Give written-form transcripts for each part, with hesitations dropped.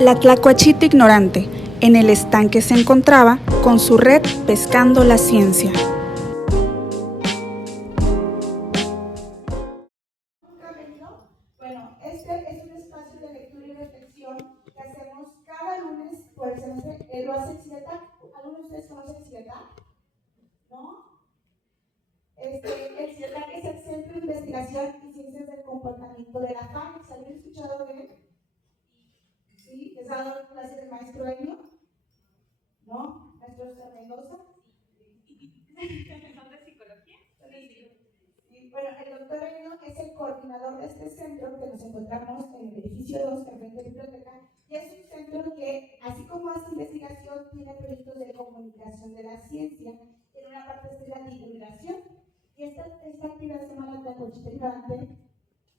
La tlacuachita ignorante, en el estanque se encontraba con su red pescando la ciencia. Bueno, este es un espacio de lectura y reflexión que hacemos cada lunes por el semestre. Lo hace CIETAC. ¿Alguno de ustedes conoce CIETAC? ¿No? El CIETAC es el Centro de Investigación y Ciencias del Comportamiento de la FARC. ¿Habían escuchado de él? ¿Sí? ¿Les ha dado clases del maestro Enio? ¿No? ¿Maestro Oscar Mendoza? ¿Son de psicología? Sí. Bueno, el doctor Enio es el coordinador de este centro que nos encontramos en el edificio 2, frente a la biblioteca, y es un centro que, así como hace investigación, tiene proyectos de comunicación de la ciencia. En una parte es la divulgación, y esta actividad se llama la tlacuachita ignorante.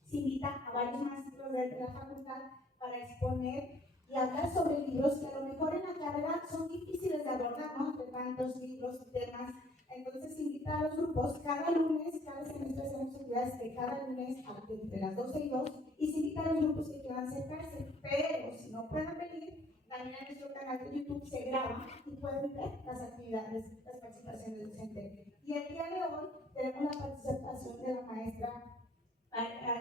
Se invita a varios maestros de la facultad para exponer y hablar sobre libros que a lo mejor en la carrera son difíciles de abordar, ¿no? Entre tantos libros y temas. Entonces se invita a los grupos cada lunes, cada semestre hacemos actividades de cada lunes entre las 12 y 2, y se invita a los grupos que quieran acercarse, pero si no pueden venir, también en nuestro canal de YouTube se graba y pueden ver las actividades, las participaciones docentes. Y el día de hoy tenemos la participación de la maestra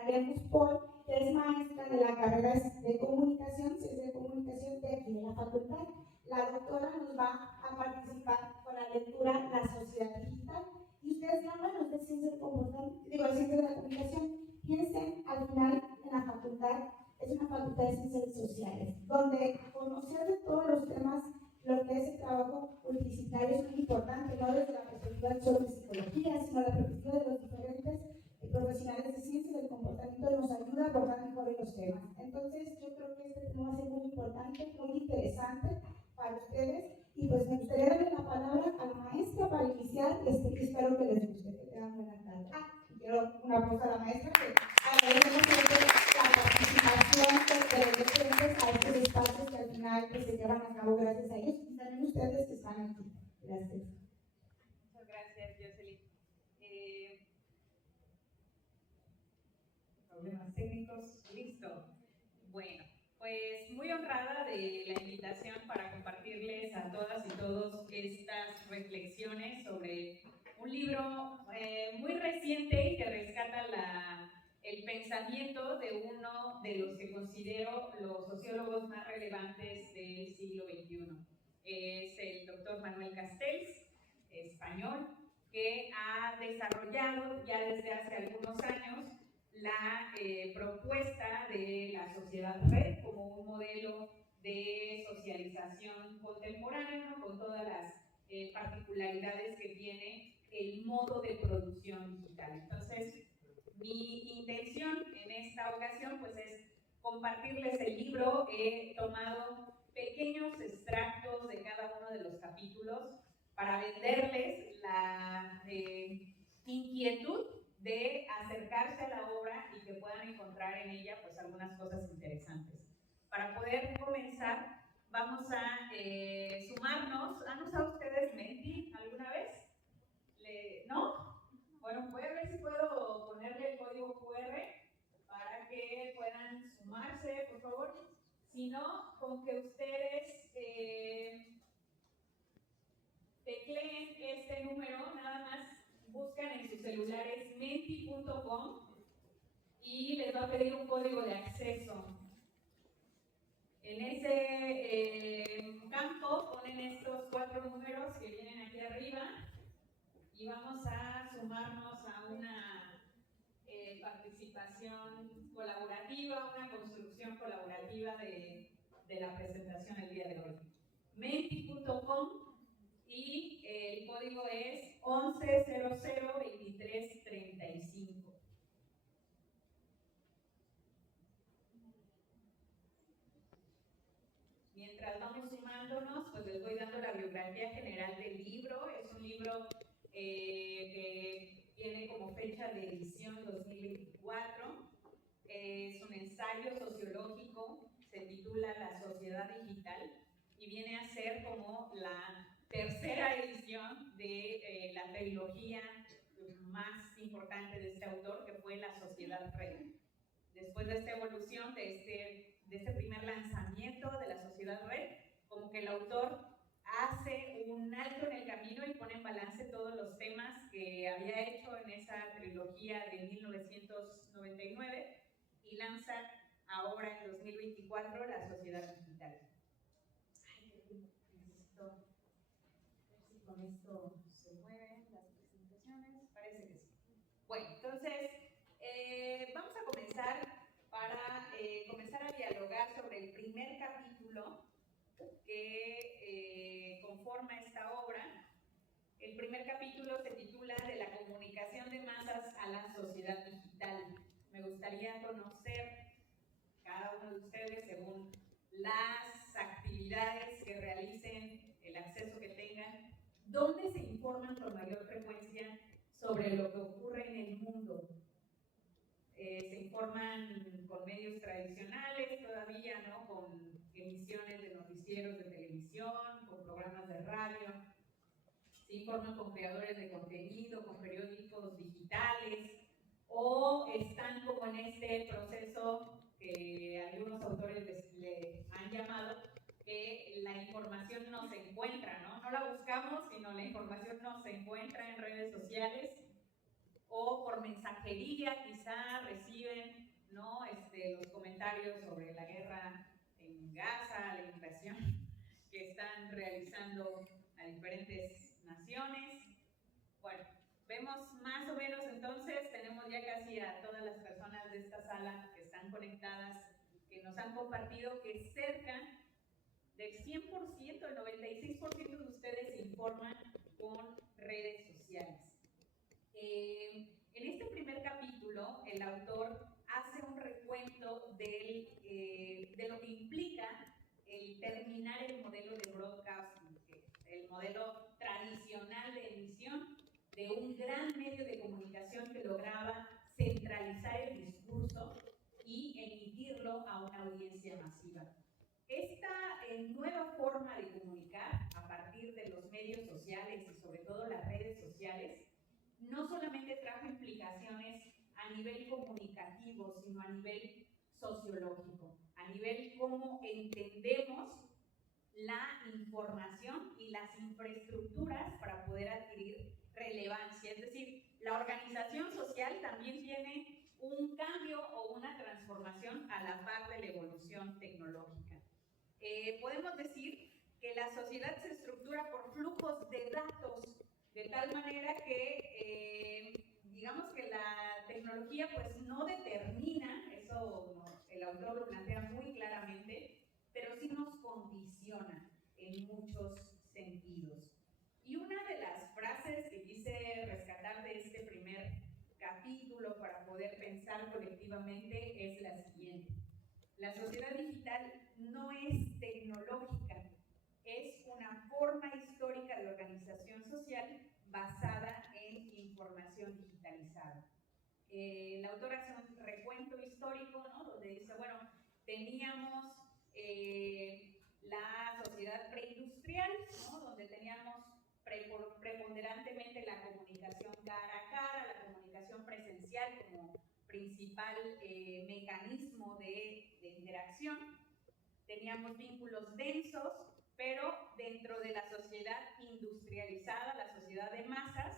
Lemus Paul, que es maestra de la carrera de comunicación, ciencia de comunicación de aquí de la facultad. La doctora nos va a participar con la lectura La Sociedad Digital. Y ustedes dirán, bueno, es de ciencia de comportamiento, digo, de ciencia de la comunicación. Piensen al final en la facultad, es una facultad de ciencias sociales, donde conocer de todos los temas, lo que es el trabajo multidisciplinario es muy importante, no desde la perspectiva solo de psicología, sino la perspectiva de los diferentes profesionales de ciencia del comportamiento nos ayuda a abordar mejor los temas. Entonces, yo creo que este tema va a ser muy importante, muy interesante para ustedes, y pues me gustaría darle la palabra a la maestra para iniciar, y espero que les guste, que tengan buena tarde. Quiero un aplauso a la maestra, que agradecemos la participación de los docentes a estos espacios que al final pues, se llevan a cabo gracias a ellos, y también ustedes que están aquí. Gracias. Muchas gracias, Jocelyn. Problemas técnicos, listo. Bueno, pues muy honrada de la invitación para compartirles a todas y todos estas reflexiones sobre un libro muy reciente que rescata el pensamiento de uno de los que considero los sociólogos más relevantes del siglo XXI. Es el doctor Manuel Castells, español, que ha desarrollado ya desde hace algunos años la propuesta de la sociedad red como un modelo de socialización contemporáneo, ¿no? Con todas las particularidades que tiene el modo de producción digital. Entonces, mi intención en esta ocasión pues, es compartirles el libro. He tomado pequeños extractos de cada uno de los capítulos para venderles la inquietud de acercarse a la obra y que puedan encontrar en ella pues algunas cosas interesantes. Para poder comenzar, vamos a sumarnos. ¿Han usado ustedes Menti alguna vez? ¿No? Bueno, voy a ver si puedo ponerle el código QR para que puedan sumarse, por favor. Si no, con que ustedes tecleen este número, nada más buscan en sus celulares menti.com y les va a pedir un código de acceso. En ese campo ponen estos 4 números que vienen aquí arriba y vamos a sumarnos a una participación colaborativa, una construcción colaborativa de la presentación el día de hoy. Menti.com y el código es 11002335. Mientras vamos sumándonos, pues les voy dando la biografía general del libro. Es un libro que tiene como fecha de edición 2024. Es un ensayo sociológico, se titula La Sociedad Digital y viene a ser como la tercera edición de la trilogía más importante de este autor, que fue La Sociedad Red. Después de esta evolución, de este primer lanzamiento el autor hace un alto en el camino y pone en balance todos los temas que había hecho en esa trilogía de 1999 y lanza ahora en 2024 La Sociedad Digital. Ay, necesito ver si con esto se mueven las presentaciones. Parece que sí. Bueno, entonces vamos a comenzar para comenzar a dialogar sobre el primer capítulo que conforma esta obra. El primer capítulo se titula De la comunicación de masas a la sociedad digital. Me gustaría conocer cada uno de ustedes según las actividades que realicen, el acceso que tengan, dónde se informan con mayor frecuencia sobre lo que ocurre en el mundo. Se informan con medios tradicionales todavía, ¿no? Con emisiones de noticieros de televisión, con programas de radio, se informan con creadores de contenido, con periódicos digitales, o están como en este proceso que algunos autores le han llamado que la información no se encuentra, ¿no? No la buscamos, sino la información no se encuentra en redes sociales, o por mensajería quizá reciben, ¿no? Los comentarios sobre la guerra en Gaza, la invasión que están realizando a diferentes naciones. Bueno, vemos más o menos entonces, tenemos ya casi a todas las personas de esta sala que están conectadas, que nos han compartido que cerca del 100%, el 96% de ustedes se informan con redes sociales. En este primer capítulo, el autor hace un recuento de lo que implica el terminar el modelo de broadcasting, el modelo tradicional de emisión de un gran medio de comunicación que lograba centralizar el discurso y emitirlo a una audiencia masiva. Esta nueva forma de comunicar a partir de los medios sociales y sobre todo las redes sociales no solamente trajo implicaciones a nivel comunicativo, sino a nivel sociológico, a nivel cómo entendemos la información y las infraestructuras para poder adquirir relevancia. Es decir, la organización social también tiene un cambio o una transformación a la par de la evolución tecnológica. Podemos decir que la sociedad se estructura por flujos de datos, de tal manera que digamos que la tecnología pues no determina, eso no, el autor lo plantea muy claramente, pero sí nos condiciona en muchos sentidos. Y una de las frases que quise rescatar de este primer capítulo para poder pensar colectivamente es la siguiente: la sociedad digital no es tecnológica, es una forma histórica de organización social basada en información digitalizada. El autor hace un recuento histórico, ¿no? Donde dice, bueno, teníamos la sociedad preindustrial, ¿no? Donde teníamos preponderantemente la comunicación cara a cara, la comunicación presencial como principal mecanismo de interacción. Teníamos vínculos densos, pero dentro de la sociedad industrializada, la sociedad de masas,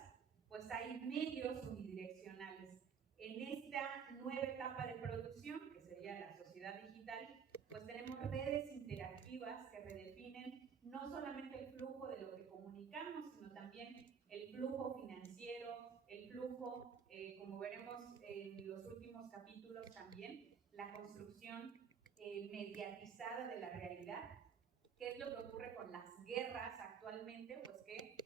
pues hay medios unidireccionales. En esta nueva etapa de producción, que sería la sociedad digital, pues tenemos redes interactivas que redefinen no solamente el flujo de lo que comunicamos, sino también el flujo financiero, el flujo, como veremos en los últimos capítulos también, la construcción mediatizada de la realidad. ¿Qué es lo que ocurre con las guerras actualmente? Pues que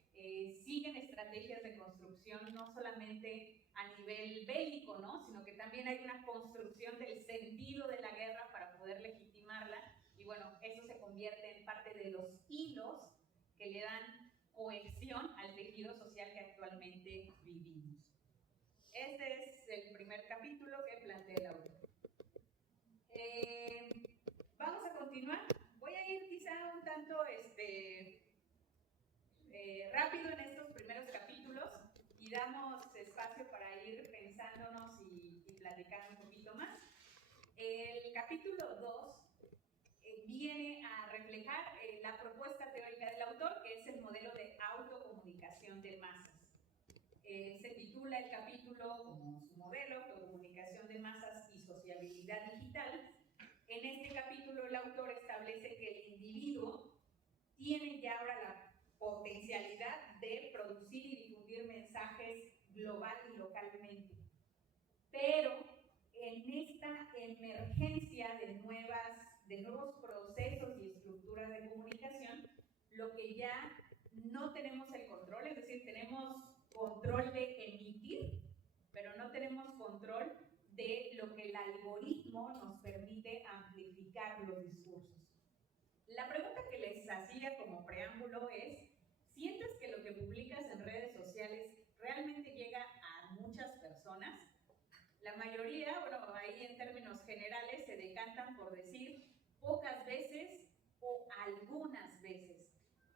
siguen estrategias de construcción no solamente a nivel bélico, ¿no? Sino que también hay una construcción del sentido de la guerra para poder legitimarla, y bueno, eso se convierte en parte de los hilos que le dan cohesión al tejido social que actualmente vivimos. Este es el primer capítulo que plantea el autor. Vamos a continuar. Voy a ir quizá un tanto rápido en estos primeros capítulos y damos espacio para ir pensándonos y platicando un poquito más. El capítulo 2 viene a reflejar reflejar la propuesta teórica del autor, que es el modelo de autocomunicación de masas. Se titula el capítulo como su modelo, autocomunicación de masas y sociabilidad digital. En este capítulo el autor establece que el individuo tiene ya ahora la potencialidad de producir y difundir mensajes global y localmente. Pero en esta emergencia de nuevos procesos y estructuras de comunicación, lo que ya no tenemos el control, es decir, tenemos control de emitir, pero no tenemos control de lo que el algoritmo nos permite amplificar los discursos. La pregunta que les hacía como preámbulo es, ¿sientes que lo que publicas en redes sociales realmente llega a muchas personas? La mayoría, bueno, ahí en términos generales se decantan por decir pocas veces o algunas veces.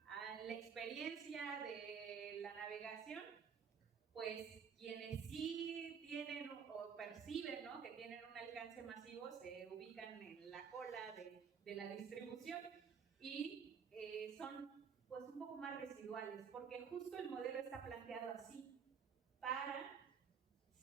A la experiencia de la navegación, pues quienes sí tienen o perciben, ¿no?, que tienen un alcance masivo se ubican en la cola de la distribución y son pues un poco más residuales, porque justo el modelo está planteado así, para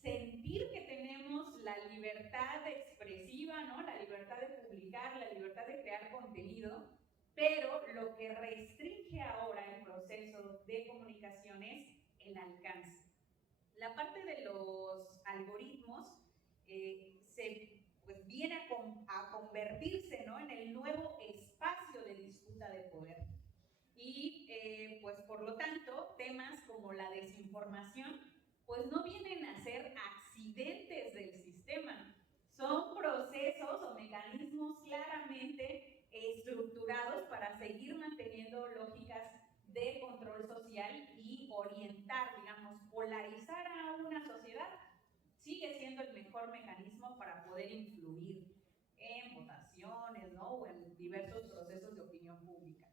sentir que tenemos la libertad expresiva, ¿no?, la libertad de publicar, la libertad de crear contenido, pero lo que restringe ahora el proceso de comunicación es el alcance. La parte de los algoritmos pues viene a convertirse, ¿no?, en el nuevo espacio de disputa de poder. Y pues por lo tanto, temas como la desinformación pues no vienen a ser accidentes del sistema, son procesos o mecanismos claramente estructurados para seguir manteniendo lógicas de control social y orientar, digamos, polarizar a una sociedad sigue siendo el mejor mecanismo para poder influir en votaciones, ¿no?, o en diversos procesos de opinión pública.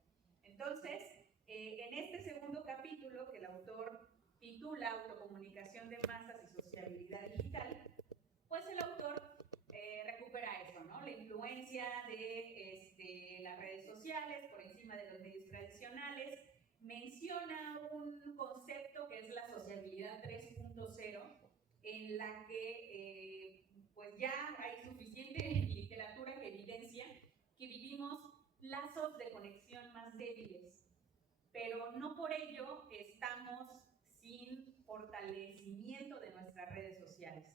Entonces, en este segundo capítulo que el autor titula Autocomunicación de masas y sociabilidad digital, pues el autor recupera eso, ¿no?, la influencia de las redes sociales por encima de los medios tradicionales. Menciona un concepto que es la sociabilidad 3.0, en la que pues ya hay suficiente literatura que evidencia que vivimos lazos de conexión más débiles, pero no por ello estamos sin fortalecimiento de nuestras redes sociales.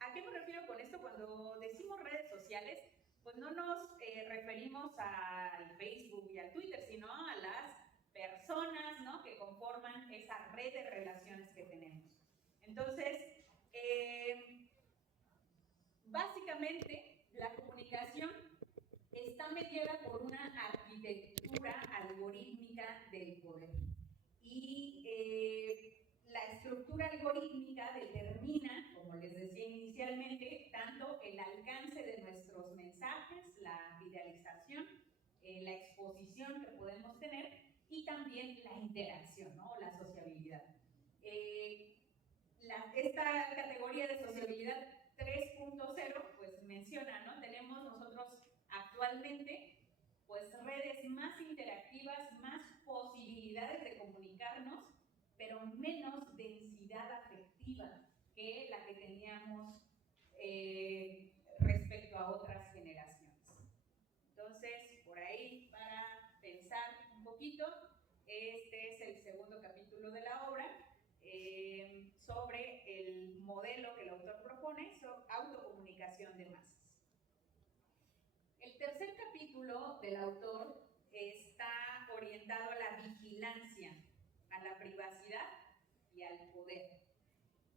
¿A qué me refiero con esto? Cuando decimos redes sociales, pues no nos referimos al Facebook y al Twitter, sino a las personas, ¿no?, que conforman esa red de relaciones que tenemos. Entonces, básicamente, la comunicación está mediada por una arquitectura algorítmica del poder. Y la estructura algorítmica determina, como les decía inicialmente, tanto el alcance de nuestros mensajes, la viralización, la exposición que podemos tener y también la interacción, ¿no?, la sociabilidad. Esta categoría de sociabilidad 3.0 pues menciona, ¿no?, tenemos nosotros actualmente pues redes más interactivas, más posibilidades de comunicarnos, pero menos densidad afectiva que la que teníamos respecto a otras generaciones. Entonces, por ahí, para pensar un poquito, este es el segundo capítulo de la obra, sobre el modelo que el autor propone, sobre autocomunicación de masas. El tercer capítulo del autor está orientado a la vigilancia, a la privacidad y al poder.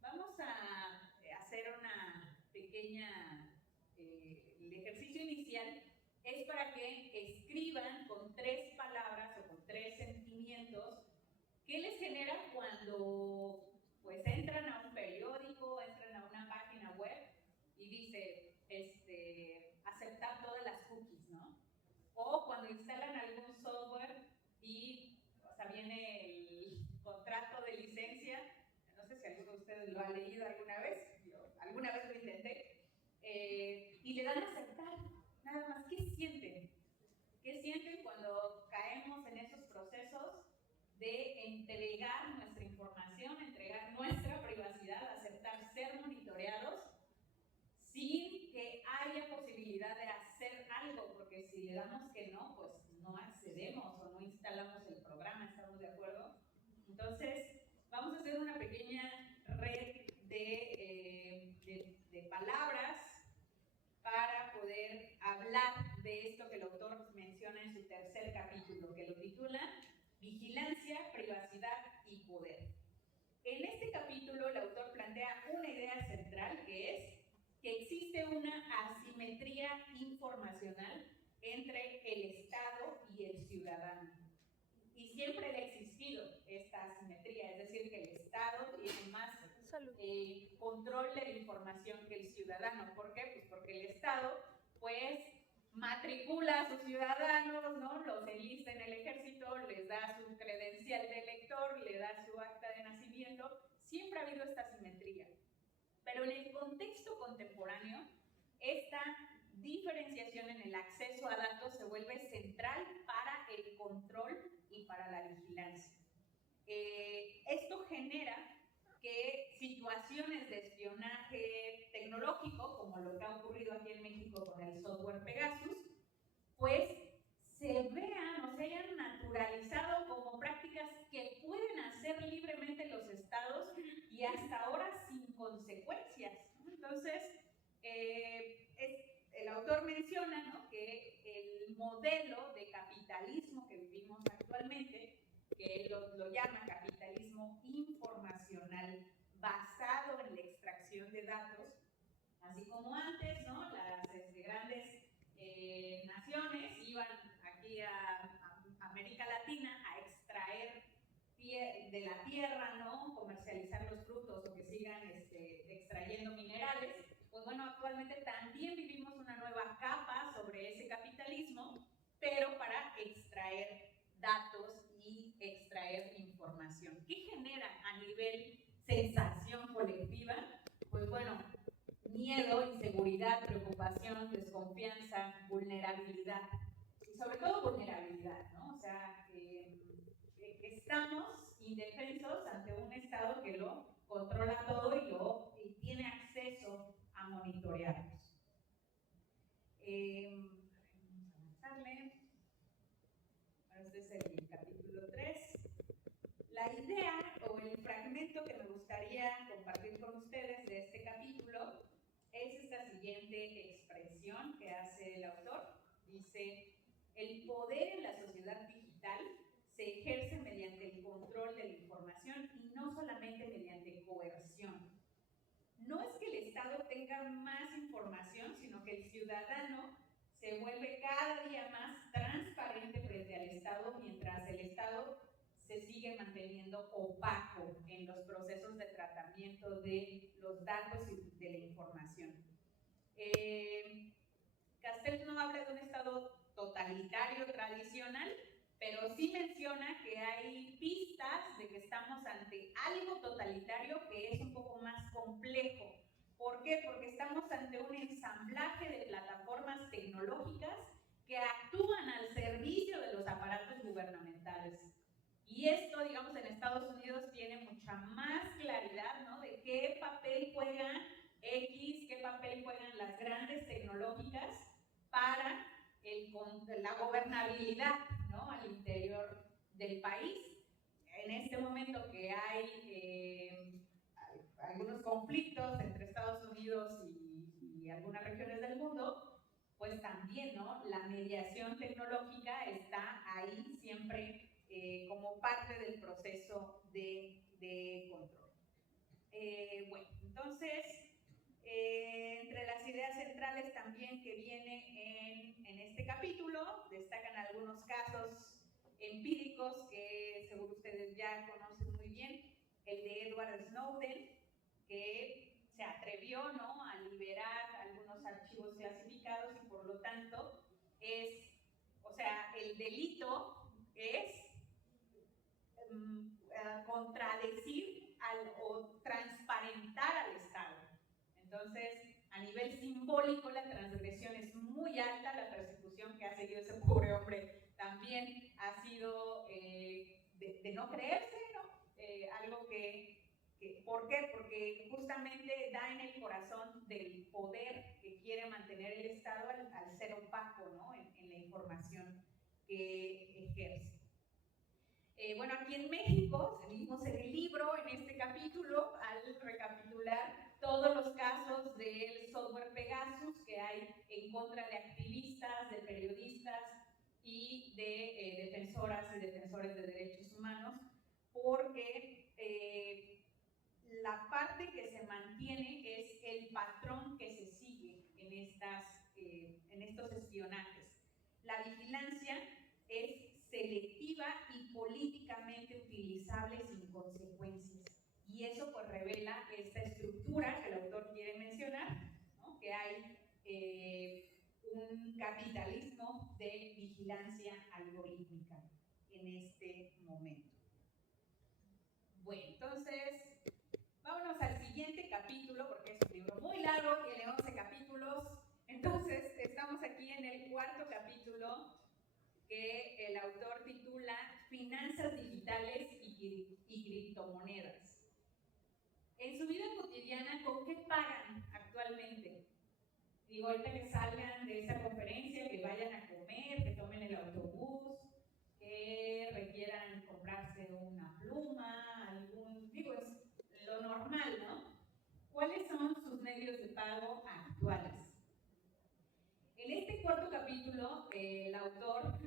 Vamos a hacer una pequeña, el ejercicio inicial es para que escriban con 3 palabras o con 3 sentimientos qué les genera cuando pues entran a un periódico, entran a una página web y dice aceptar todas las cookies, ¿no? O cuando instalan algún software y viene el contrato de licencia, no sé si alguno de ustedes lo ha leído alguna vez, yo alguna vez lo intenté, y le dan a aceptar, nada más. ¿Qué sienten? ¿Qué sienten cuando en esos procesos de entregar nuestra información, entregar nuestra privacidad, aceptar ser monitoreados, sin que haya posibilidad de hacer algo, porque si le damos que no, pues no accedemos o no instalamos el programa, ¿estamos de acuerdo? Entonces, vamos a hacer una pequeña red de palabras para poder hablar de esto que el autor menciona en su tercer capítulo, que lo titula Vigilancia, Privacidad y Poder. En este capítulo, el autor plantea una idea central, que es que existe una asimetría informacional entre el Estado y el ciudadano. Y siempre ha existido esta asimetría, es decir, que el Estado tiene más control de la información que el ciudadano. ¿Por qué? Pues porque el Estado, pues, matricula a sus ciudadanos, ¿no? Los enlista en el ejército, les da su credencial de elector, le da su acta de nacimiento. Siempre ha habido esta asimetría. Pero en el contexto contemporáneo, esta diferenciación en el acceso a datos se vuelve central para el control y para la vigilancia. Esto genera que situaciones de espionaje tecnológico, como lo que ha ocurrido aquí en México con el software Pegasus, pues se vean o se hayan naturalizado como prácticas que pueden hacer libremente los estados y hasta ahora sin consecuencias. Entonces, el autor menciona, ¿no?, que el modelo de capitalismo que vivimos actualmente, que lo llama capitalismo informacional basado en la extracción de datos, así como antes, ¿no?, las grandes naciones iban aquí a América Latina a extraer de la tierra, ¿no?, comercializar los frutos o que sigan extrayendo minerales. Pues bueno, actualmente también vivimos una nueva capa sobre ese capitalismo, pero para extraer datos y extraer información. ¿Qué genera a nivel sensación colectiva? Pues bueno, miedo, inseguridad, preocupación, desconfianza, vulnerabilidad. Y sobre todo vulnerabilidad, ¿no? O sea, estamos indefensos ante un Estado que lo controla todo y tiene acceso a monitorearnos. Vamos a avanzarle. Este es el capítulo 3. La idea o el fragmento que me gustaría compartir con ustedes de este capítulo es esta siguiente expresión que hace el autor. Dice: el poder en la sociedad digital se ejerce mediante el control de la información y no solamente mediante coerción. No es que el Estado tenga más información, sino que el ciudadano se vuelve cada día más transparente frente al Estado, mientras el Estado se sigue manteniendo opaco en los procesos de tratamiento de los datos y de la información. Castells no habla de un Estado totalitario tradicional, pero sí menciona que hay pistas de que estamos ante algo totalitario que es un poco más complejo. ¿Por qué? Porque estamos ante un ensamblaje de plataformas tecnológicas que actúan al servicio de los aparatos gubernamentales. Y esto, digamos, en Estados Unidos tiene mucha más claridad, ¿no?, de qué papel juegan qué papel juegan las grandes tecnológicas para la gobernabilidad, ¿no?, al interior del país. En este momento que hay algunos conflictos entre Estados Unidos y algunas regiones del mundo, pues también, ¿no?, la mediación tecnológica está ahí siempre como parte del proceso de control. Bueno, entonces, entre las ideas centrales también que viene en este capítulo, destacan algunos casos empíricos que seguro ustedes ya conocen muy bien. El de Edward Snowden, que se atrevió, ¿no?, a liberar algunos archivos clasificados y por lo tanto el delito es contradecir o transparentar al Estado. Entonces, a nivel simbólico, la transgresión es muy alta, la persecución que ha seguido ese pobre hombre también ha sido no creerse, ¿no? Algo ¿por qué? Porque justamente da en el corazón del poder que quiere mantener el Estado al ser opaco, ¿no? En la información que ejerce. Bueno, aquí en México, seguimos en el libro, en este capítulo, al recapitular todos los casos del software Pegasus que hay en contra de activistas, de periodistas y de defensoras y defensores de derechos humanos, porque la parte que se mantiene es el patrón que se sigue en estos espionajes. La vigilancia es selectiva y políticamente utilizable sin consecuencias. Y eso pues revela esta estructura que el autor quiere mencionar, ¿no? Que hay un capitalismo de vigilancia algorítmica en este momento. Bueno, entonces vámonos al siguiente capítulo, porque es un libro muy largo, tiene 11 capítulos. Entonces, estamos aquí en el cuarto capítulo que el autor titula Finanzas digitales y criptomonedas. En su vida cotidiana, ¿con qué pagan actualmente? Digo, ahorita que salgan de esta conferencia, que vayan a comer, que tomen el autobús, que requieran comprarse una pluma, es lo normal, ¿no? ¿Cuáles son sus medios de pago actuales? En este cuarto capítulo, el autor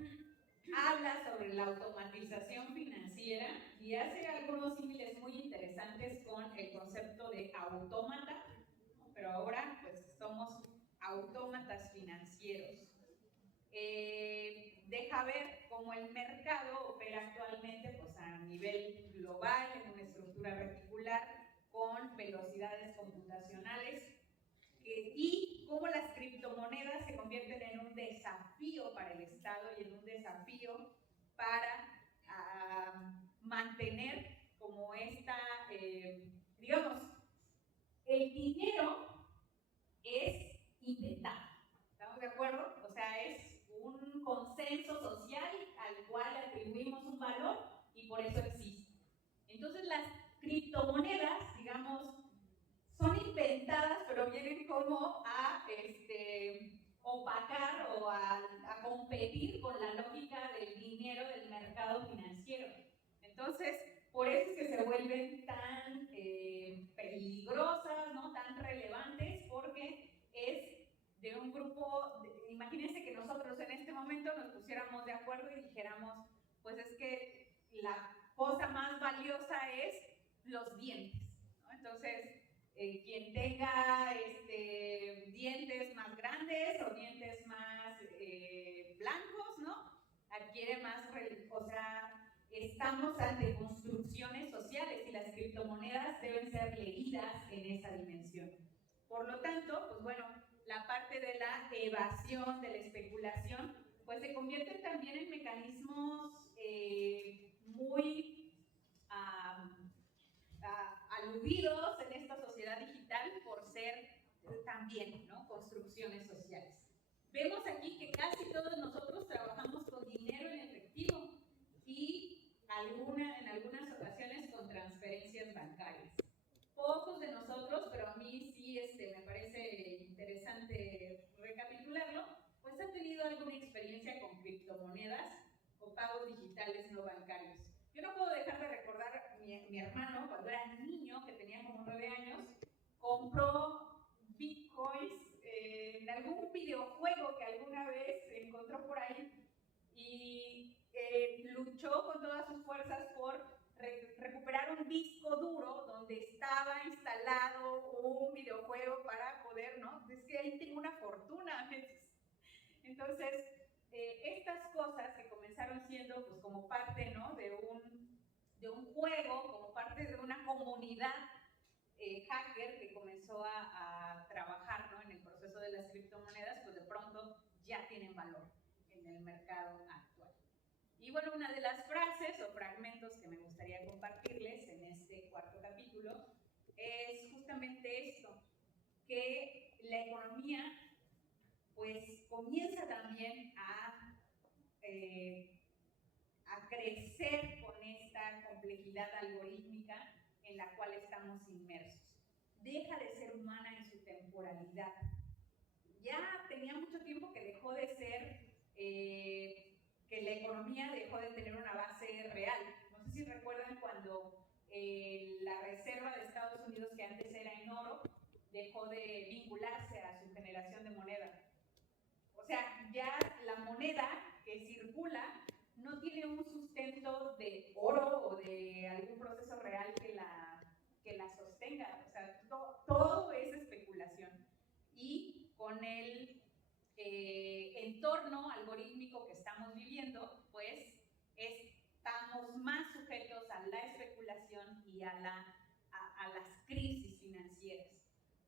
habla sobre la automatización financiera y hace algunos símiles muy interesantes con el concepto de autómata, ¿no? Pero ahora pues somos autómatas financieros. Deja ver cómo el mercado opera actualmente pues, a nivel global, en una estructura reticular, con velocidades computacionales, y cómo las criptomonedas se convierten en un desafío para el Estado y en un desafío para mantener como digamos, el dinero es inventado. ¿Estamos de acuerdo? O sea, es un consenso social al cual atribuimos un valor y por eso existe. Entonces las criptomonedas, digamos, son inventadas, pero vienen como a opacar o a competir con la lógica del dinero del mercado financiero. Entonces, por eso es que se vuelven tan peligrosas, ¿no? Tan relevantes, porque es de un grupo, imagínense que nosotros en este momento nos pusiéramos de acuerdo y dijéramos, pues es que la cosa más valiosa es los dientes, ¿no? Entonces, quien tenga dientes más grandes o dientes más blancos, ¿no? Adquiere más, o sea, estamos ante construcciones sociales y las criptomonedas deben ser leídas en esa dimensión. Por lo tanto, pues bueno, la parte de la evasión, de la especulación, pues se convierte también en mecanismos muy aludidos en esta sociedad digital por ser también, ¿no? Construcciones sociales. Vemos aquí que casi todos nosotros trabajamos con dinero en efectivo y en algunas ocasiones con transferencias bancarias. Pocos de nosotros, pero a mí sí me parece interesante recapitularlo, pues han tenido alguna experiencia con criptomonedas o pagos digitales no bancarios. Yo no puedo dejar de recordar mi hermano, cuando era niño, que tenía como 9 años, compró bitcoins en algún videojuego que alguna vez encontró por ahí y luchó con todas sus fuerzas por recuperar un disco duro donde estaba instalado un videojuego para poder, ¿no? Es que ahí tengo una fortuna. Entonces, estas cosas que comenzaron siendo pues como parte, ¿no? de un juego, como parte de una comunidad hacker que comenzó a trabajar, ¿no? En el proceso de las criptomonedas, pues de pronto ya tienen valor en el mercado actual. Y bueno, una de las frases o fragmentos que me gustaría compartirles en este cuarto capítulo es justamente esto, que la economía pues comienza también a crecer con esta complejidad algorítmica en la cual estamos inmersos. Deja de ser humana en su temporalidad. Ya tenía mucho tiempo que dejó de ser, que la economía dejó de tener una base real. No sé si recuerdan cuando la reserva de Estados Unidos, que antes era en oro, dejó de vincularse a su generación de moneda. O sea, ya la moneda que circula no tiene un sustento de oro o de algún proceso real que la sostenga. O sea, todo es especulación. Y con el entorno algorítmico que estamos viviendo, pues estamos más sujetos a la especulación y a las crisis financieras.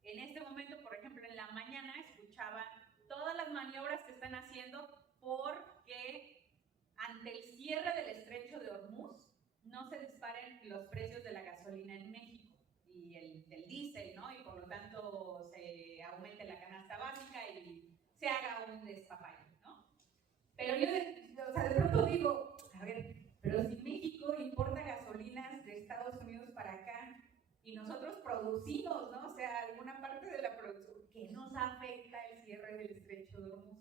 En este momento, por ejemplo, en la mañana escuchaba todas las maniobras que están haciendo porque ante el cierre del estrecho de Hormuz no se disparen los precios de la gasolina en México y del diésel, ¿no? Y por lo tanto se aumente la canasta básica y se haga un despapalle, ¿no? Pero yo de pronto digo, a ver, pero si México importa gasolinas de Estados Unidos para acá y nosotros producimos, ¿no? O sea, alguna parte de la producción, ¿qué nos afecta el cierre del estrecho de Hormuz?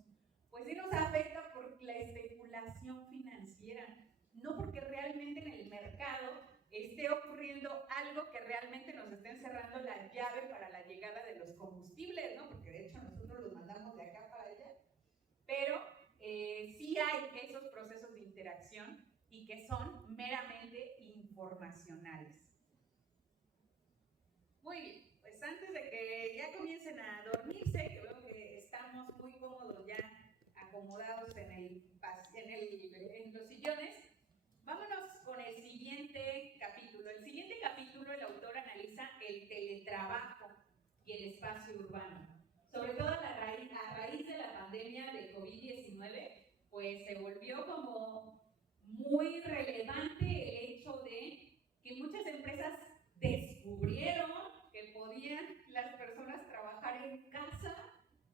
Pues sí nos afecta por la especulación financiera, no porque realmente en el mercado esté ocurriendo algo que realmente nos esté encerrando la llave para la llegada de los combustibles, ¿no? Porque de hecho nosotros los mandamos de acá para allá. Pero sí hay esos procesos de interacción y que son meramente informacionales. Muy bien, pues antes de que ya comiencen a dormirse, que veo que estamos muy cómodos ya acomodados en los sillones, vámonos con el siguiente capítulo. El siguiente capítulo, el autor analiza el teletrabajo y el espacio urbano. Sobre todo a raíz de la pandemia de COVID-19, pues se volvió como muy relevante el hecho de que muchas empresas descubrieron que podían las personas trabajar en casa,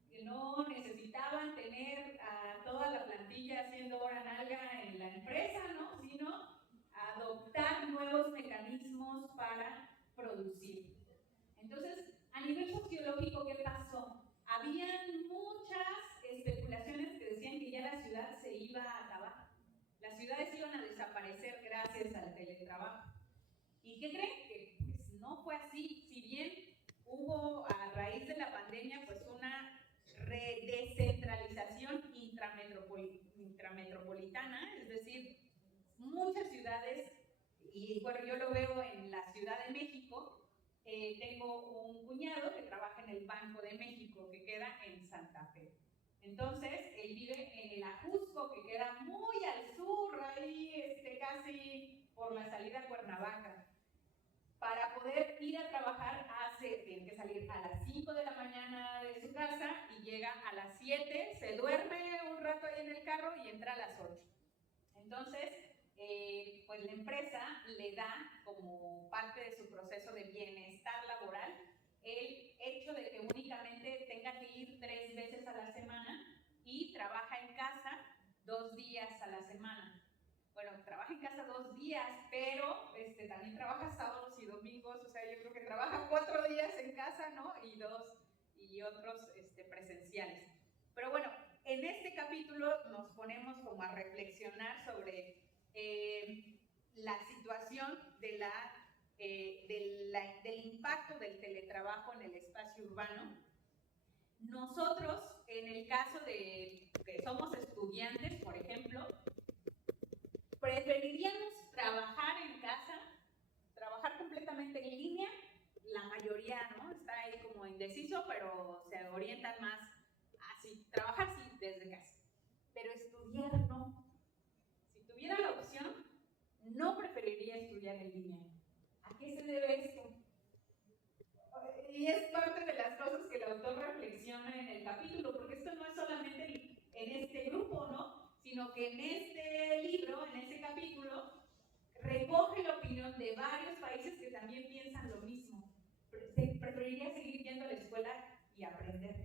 que no necesitaban tener a toda la plantilla haciendo hora nalga en la empresa, ¿no? Sino adoptar nuevos mecanismos para producir. Entonces, a nivel sociológico, ¿qué pasó? Habían muchas especulaciones que decían que ya la ciudad se iba a acabar. Las ciudades iban a desaparecer gracias al teletrabajo. ¿Y qué creen? Que pues, no fue así. Si bien hubo a raíz de la pandemia pues una descentralización intrametropolitana, es decir, muchas ciudades, y bueno, yo lo veo en la Ciudad de México. Tengo un cuñado que trabaja en el Banco de México, que queda en Santa Fe. Entonces, él vive en el Ajusco, que queda muy al sur, ahí casi por la salida a Cuernavaca. Para poder ir a trabajar, tiene que salir a las 5 de la mañana de su casa y llega a las 7, se duerme un rato ahí en el carro y entra a las 8. Entonces, pues la empresa le da como parte de su proceso de bienestar laboral el hecho de que únicamente tenga que ir 3 veces a la semana y trabaja en casa 2 días a la semana. Bueno, trabaja en casa 2 días, pero también trabaja sábados y domingos, o sea, yo creo que trabaja 4 días en casa, ¿no? Y otros presenciales. Pero bueno, en este capítulo nos ponemos como a reflexionar sobre la situación del impacto del teletrabajo en el espacio urbano. Nosotros, en el caso de que somos estudiantes, por ejemplo, preferiríamos trabajar en casa, trabajar completamente en línea. La mayoría, ¿no? Está ahí como indeciso, pero se orientan más así, trabajar sí desde casa, pero estudiar no. Si tuviera la opción, no preferiría estudiar en línea. ¿A qué se debe esto? Y es parte de las cosas que el autor reflexiona en el capítulo, porque esto no es solamente en este grupo, ¿no? Sino que en este libro, en este capítulo, recoge la opinión de varios países que también piensan lo mismo. Preferiría seguir yendo a la escuela y aprender.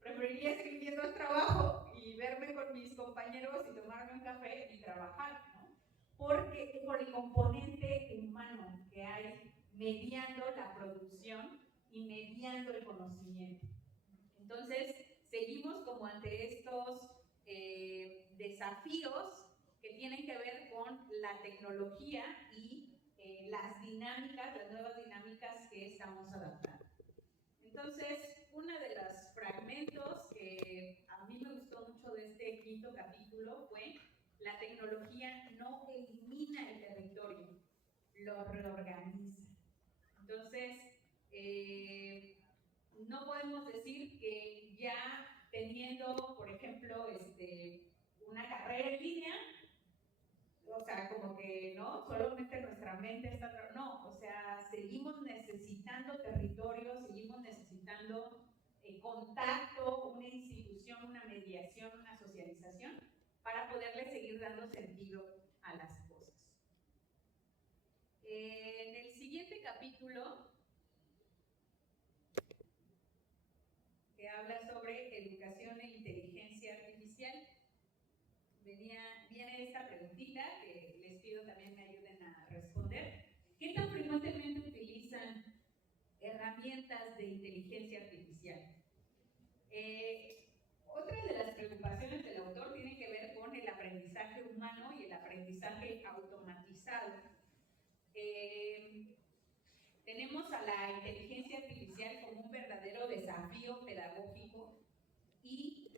Preferiría seguir yendo al trabajo y verme con mis compañeros y tomarme un café y trabajar, ¿no? Porque por el componente mediando la producción y mediando el conocimiento. Entonces, seguimos como ante estos desafíos que tienen que ver con la tecnología y las dinámicas, las nuevas dinámicas que estamos adaptando. Entonces, uno de los fragmentos que a mí me gustó mucho de este quinto capítulo fue: la tecnología no elimina el territorio, lo reorganiza. Entonces, no podemos decir que ya teniendo, por ejemplo, una carrera en línea, o sea, como que no, solamente nuestra mente está, no, o sea, seguimos necesitando territorio, seguimos necesitando contacto, una institución, una mediación, una socialización, para poderle seguir dando sentido a las cosas. En el siguiente capítulo, que habla sobre educación e inteligencia artificial, viene esta preguntita que les pido también me ayuden a responder. ¿Qué tan frecuentemente utilizan herramientas de inteligencia artificial? Otra de las preocupaciones del autor tiene que ver con el aprendizaje humano y el aprendizaje automatizado. Tenemos a la inteligencia artificial como un verdadero desafío pedagógico y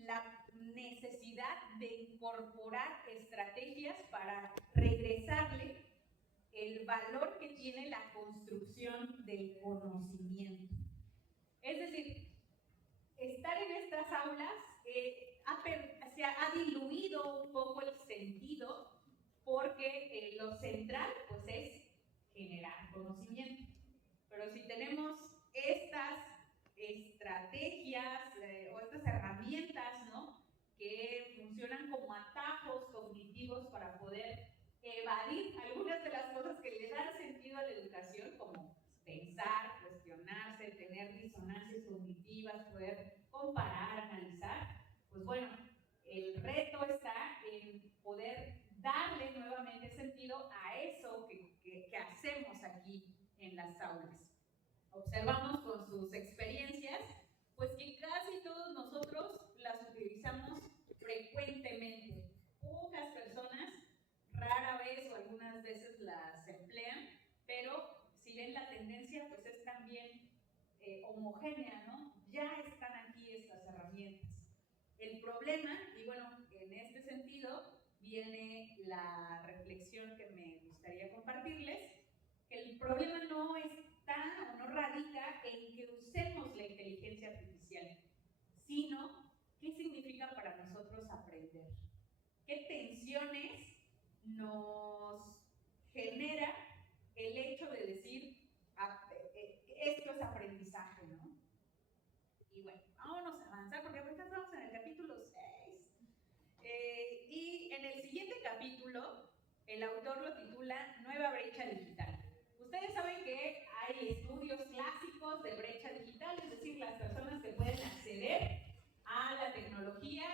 la necesidad de incorporar estrategias para regresarle el valor que tiene la construcción del conocimiento. Es decir, estar en estas aulas se ha diluido un poco el sentido, porque lo central pues es generar conocimiento. Pero si tenemos estas estrategias o estas herramientas, ¿no?, que funcionan como atajos cognitivos para poder evadir algunas de las cosas que le dan sentido a la educación, como pensar, cuestionarse, tener disonancias cognitivas, poder comparar, analizar, pues bueno, el reto está en poder darle nuevamente sentido a eso que hacemos aquí en las aulas. Observamos con sus experiencias, pues que casi todos nosotros las utilizamos frecuentemente. Pocas personas, rara vez o algunas veces las emplean, pero si ven la tendencia, pues es también homogénea, ¿no? Ya están aquí estas herramientas. El problema, y bueno, en este sentido viene la reflexión que me gustaría compartirles, que el problema no está o no radica en que usemos la inteligencia artificial, sino qué significa para nosotros aprender, qué tensiones nos genera el hecho de decir esto es aprendizaje, ¿no? Y bueno, vámonos a avanzar porque ahorita estamos en el capítulo 6. Y en el siguiente capítulo, el autor lo titula Nueva brecha digital. Ustedes saben que hay estudios clásicos de brecha digital, es decir, las personas que pueden acceder a la tecnología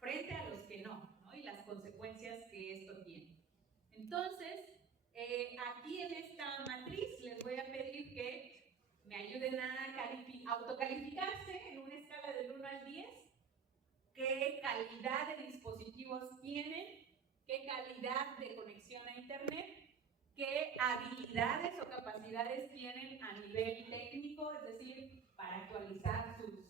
frente a los que no, ¿no? Y las consecuencias que esto tiene. Entonces, aquí en esta matriz les voy a pedir que me ayuden a autocalificarse en una escala del 1 al 10. ¿Qué calidad de dispositivos tienen? ¿Qué calidad de conexión a internet? ¿Qué habilidades o capacidades tienen a nivel técnico? Es decir, para actualizar sus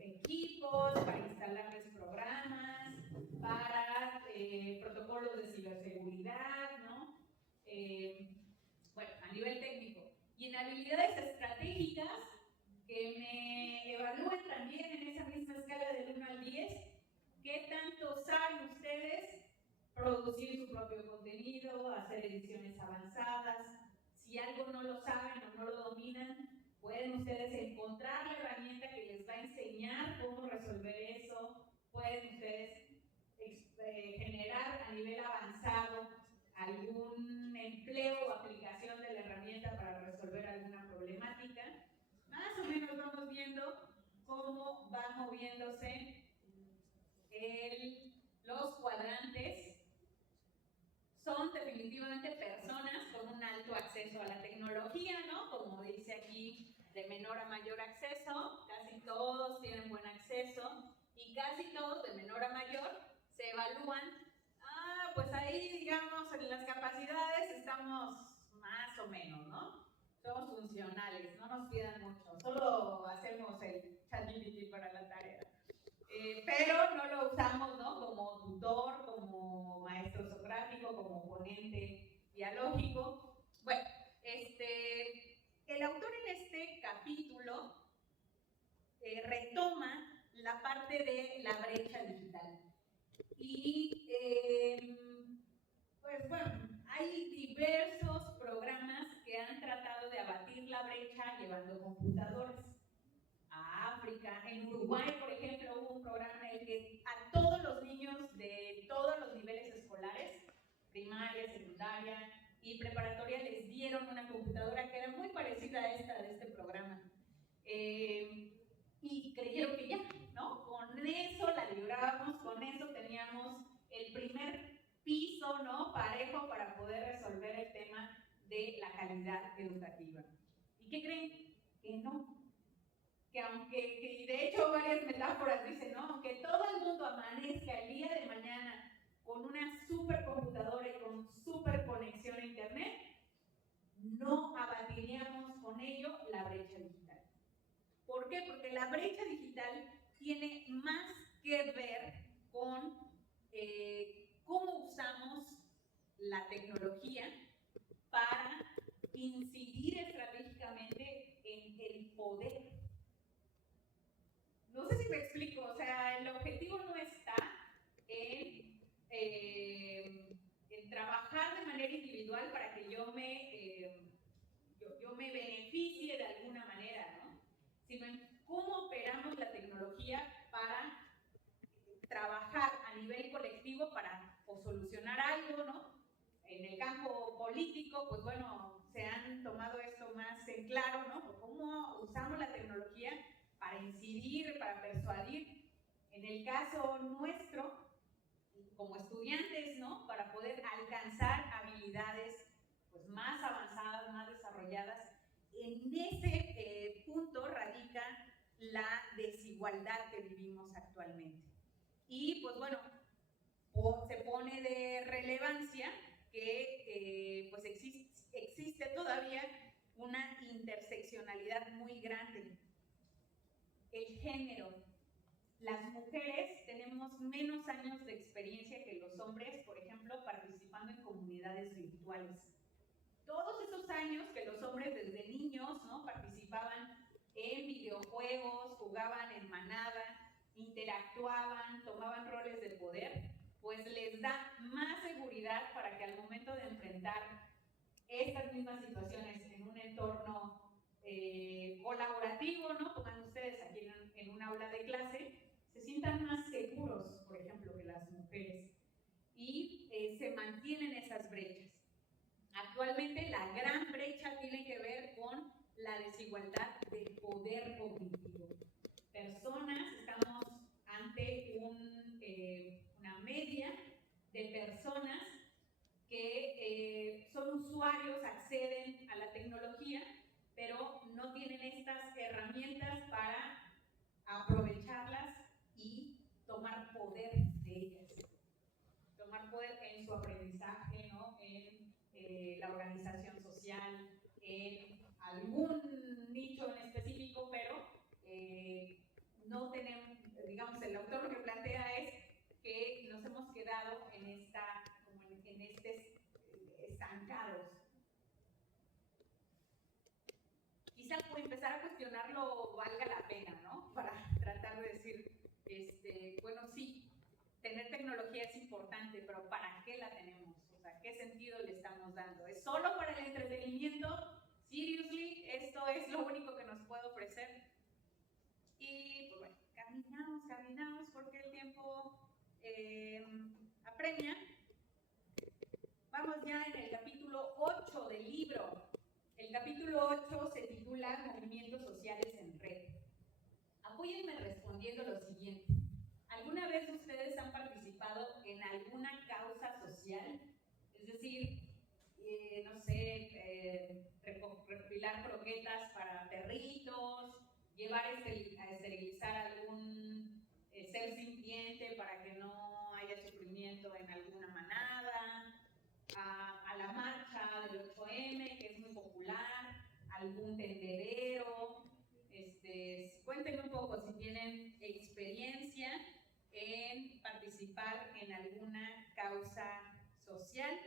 equipos, para instalarles programas, para protocolos de ciberseguridad, ¿no? Bueno, a nivel técnico. Y en habilidades estratégicas, que me evalúen también en esa misma escala del 1 al 10, qué tanto saben ustedes producir su propio contenido, hacer ediciones avanzadas. Si algo no lo saben o no lo dominan, pueden ustedes encontrar la herramienta que les va a enseñar cómo resolver eso. Pueden ustedes generar a nivel avanzado algún empleo o aplicación de la herramienta para resolver alguna problemática. Más o menos vamos viendo cómo van moviéndose los cuadrantes. Son definitivamente personas con de menor a mayor acceso, casi todos tienen buen acceso, y casi todos de menor a mayor se evalúan, pues ahí, digamos, en las capacidades estamos más o menos, ¿no? Somos funcionales, no nos pidan mucho, solo hacemos el ChatGPT para la tarea. Pero no lo usamos, ¿no? Como tutor, como maestro socrático, como ponente dialógico. Bueno, el autor en este capítulo retoma la parte de la brecha digital. Y pues bueno, hay diversos programas que han tratado de abatir la brecha llevando computadores a África. En Uruguay, por ejemplo, hubo un programa en el que a todos los niños de todos los niveles escolares, primaria, secundaria y preparatoria, les dieron una computadora que era muy parecida a esta de este programa. Y creyeron que ya, ¿no? Con eso la librábamos, con eso teníamos el primer piso, ¿no? Parejo para poder resolver el tema de la calidad educativa. ¿Y qué creen? Que no. Que aunque de hecho varias metáforas dicen, ¿no? Aunque todo el mundo amanezca el día de mañana con una supercomputadora y con super conexión a internet, no abatiríamos con ello la brecha digital. ¿Por qué? Porque la brecha digital tiene más que ver con cómo usamos la tecnología para incidir estratégicamente en el poder. No sé si me explico, o sea, el objetivo no está en trabajar de manera individual para que yo me beneficie de alguna manera, ¿no? Sino en cómo operamos la tecnología para trabajar a nivel colectivo para o solucionar algo, ¿no? En el campo político, pues bueno, se han tomado esto más en claro, ¿no? Cómo usamos la tecnología para incidir, para persuadir. En el caso nuestro, como estudiantes, ¿no? Para poder alcanzar habilidades pues, más avanzadas, más desarrolladas. En ese punto radica la desigualdad que vivimos actualmente. Y pues bueno, se pone de relevancia que pues existe todavía una interseccionalidad muy grande. El género. Las mujeres tenemos menos años de experiencia que los hombres, por ejemplo, participando en comunidades virtuales. Todos esos años que los hombres desde niños, ¿no? Participaban en videojuegos, jugaban en manada, interactuaban, tomaban roles de poder, pues les da más seguridad para que al momento de enfrentar estas mismas situaciones en un entorno colaborativo, ¿no? Pongan ustedes aquí en un aula de clase, se sientan más seguros, por ejemplo, que las mujeres, y se mantienen esas brechas. Actualmente la gran brecha tiene que ver con la desigualdad del poder cognitivo. Personas, estamos ante una media de personas que son usuarios, acceden a la tecnología, pero no tienen estas herramientas para aprovecharlas y tomar poder de ellas. Tomar poder en su aprendizaje, ¿no? En la organización social, en algún nicho en específico, pero no tenemos, digamos, el autor lo que plantea es que nos hemos quedado en estancados. Quizá por empezar a cuestionarlo valga la pena, ¿no? Para tratar de decir, bueno, sí, tener tecnología es importante, pero ¿para qué la tenemos? O sea, ¿qué sentido le estamos dando? ¿Es solo para el entretenimiento? ¿Seriously? ¿Esto es lo único que nos puede ofrecer? Y pues bueno, caminamos porque el tiempo apremia. Vamos ya en el capítulo 8 del libro. El capítulo 8 se titula Movimientos Sociales en Red. Apóyenme respondiendo lo siguiente. ¿Alguna vez ustedes han participado en alguna causa social? Es decir, no sé, recopilar croquetas para perritos, llevar a esterilizar algún ser sintiente para que no haya sufrimiento en alguna manada, a la marcha del 8M, que es muy popular, algún tendedero. Cuéntenme un poco si tienen experiencia en participar en alguna causa social.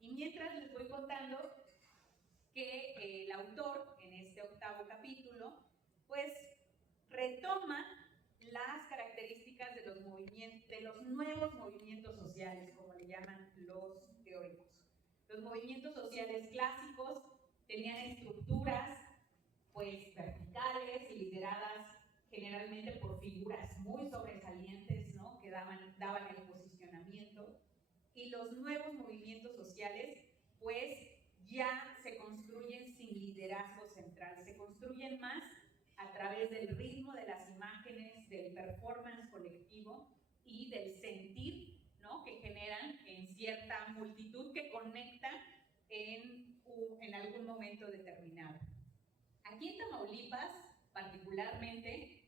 Y mientras les voy contando que el autor, en este 8º capítulo, pues retoma las características de los nuevos movimientos sociales, como le llaman los teóricos. Los movimientos sociales clásicos tenían estructuras pues verticales y lideradas generalmente por figuras muy sobresalientes, ¿no?, que daban el posicionamiento. Y los nuevos movimientos sociales pues ya se construyen sin liderazgo central, se construyen más a través del ritmo de las imágenes, del performance colectivo y del sentir, ¿no?, que generan en cierta multitud que conecta en algún momento determinado. Aquí en Tamaulipas, particularmente,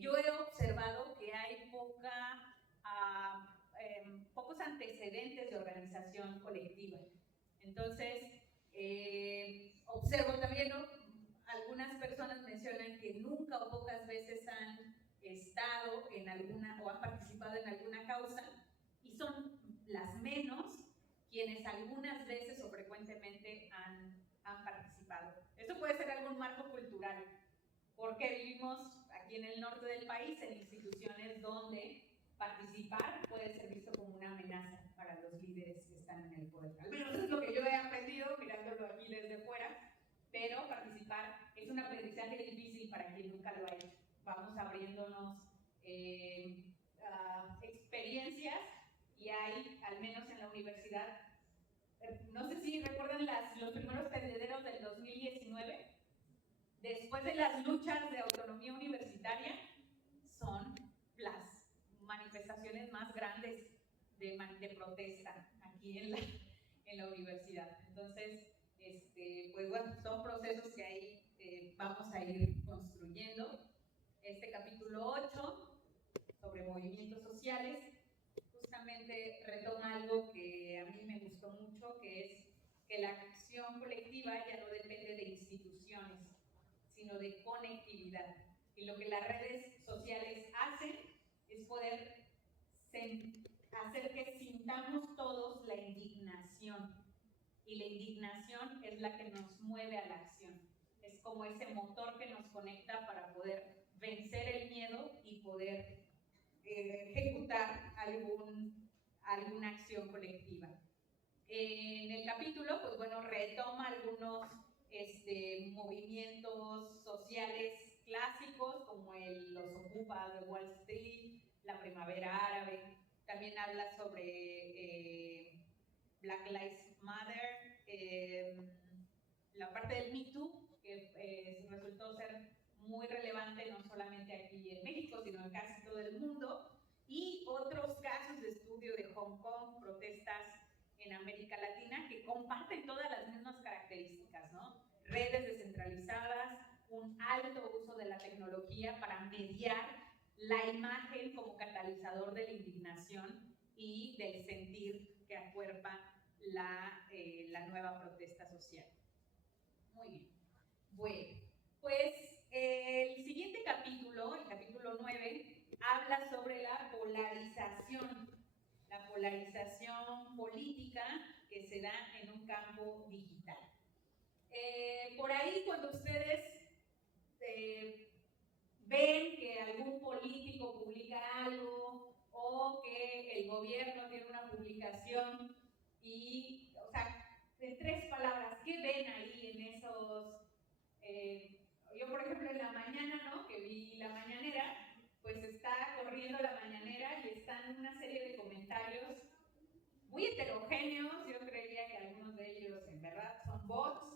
yo he observado que hay pocos antecedentes de organización colectiva. Entonces, observo también, ¿no?, algunas personas mencionan que nunca o pocas veces han estado en alguna o han participado en alguna causa, y son las menos quienes algunas veces o frecuentemente han participado. Esto puede ser algún marco cultural, porque vivimos aquí en el norte del país en instituciones donde participar puede ser visto como una amenaza para los líderes que están en el poder. Al menos es lo que yo he aprendido mirándolo aquí desde fuera, pero participar es un aprendizaje difícil para quien nunca lo ha hecho. Vamos abriéndonos experiencias, y hay, al menos en la universidad, no sé si recuerdan los primeros tendederos del 2019, después de las luchas de autonomía universitaria, son las manifestaciones más grandes de protesta aquí en la universidad. Entonces, pues bueno, son procesos que ahí vamos a ir construyendo. Este capítulo 8, sobre movimientos sociales, justamente retoma algo que a mí me gustó mucho, que es que la acción colectiva ya no depende de instituciones, sino de conectividad. Y lo que las redes sociales hacen es poder hacer que sintamos todos la indignación. Y la indignación es la que nos mueve a la acción. Es como ese motor que nos conecta para poder vencer el miedo y poder ejecutar alguna acción colectiva. En el capítulo, pues bueno, retoma algunos movimientos sociales clásicos, como los Ocupas de Wall Street, la Primavera Árabe. También habla sobre Black Lives Matter, la parte del Me Too, que resultó ser muy relevante no solamente aquí en México, sino en casi todo el mundo, y otros casos de estudio de Hong Kong, protestas en América Latina, que comparten todas las mismas características, ¿no? Redes descentralizadas, un alto uso de la tecnología para mediar la imagen como catalizador de la indignación y del sentir que acuerpa la nueva protesta social. Muy bien. Bueno, pues el siguiente capítulo, el capítulo 9, habla sobre la polarización política que se da en un campo digital. Por ahí, cuando ustedes ven que algún político publica algo, o que el gobierno tiene una publicación, y, o sea, de 3 palabras, ¿qué ven ahí en esos? Yo, por ejemplo, en la mañana, ¿no?, que vi la mañanera, pues está corriendo la mañanera y están una serie de comentarios muy heterogéneos. Yo creería que algunos de ellos en verdad son bots,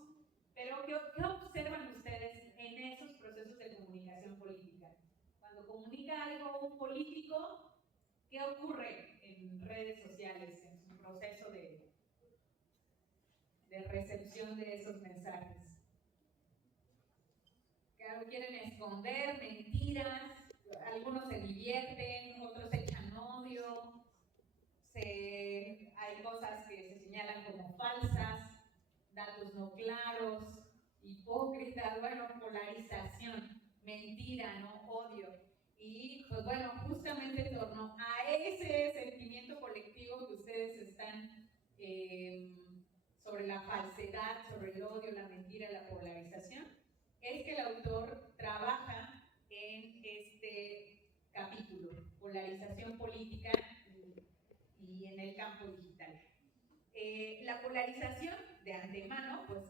pero ¿qué observan ustedes en esos procesos de comunicación política? Cuando comunica algo un político, ¿qué ocurre en redes sociales, en su proceso de recepción de esos mensajes? lo quieren esconder, mentiras, algunos se divierten, otros echan odio, hay cosas que se señalan como falsas, datos no claros, hipócritas, bueno, polarización, mentira, ¿no? Odio. Y pues bueno, justamente en torno a ese sentimiento colectivo que ustedes están sobre la falsedad, sobre el odio, la mentira, la polarización, es que el autor trabaja en este capítulo, polarización política y en el campo digital. La polarización de antemano, pues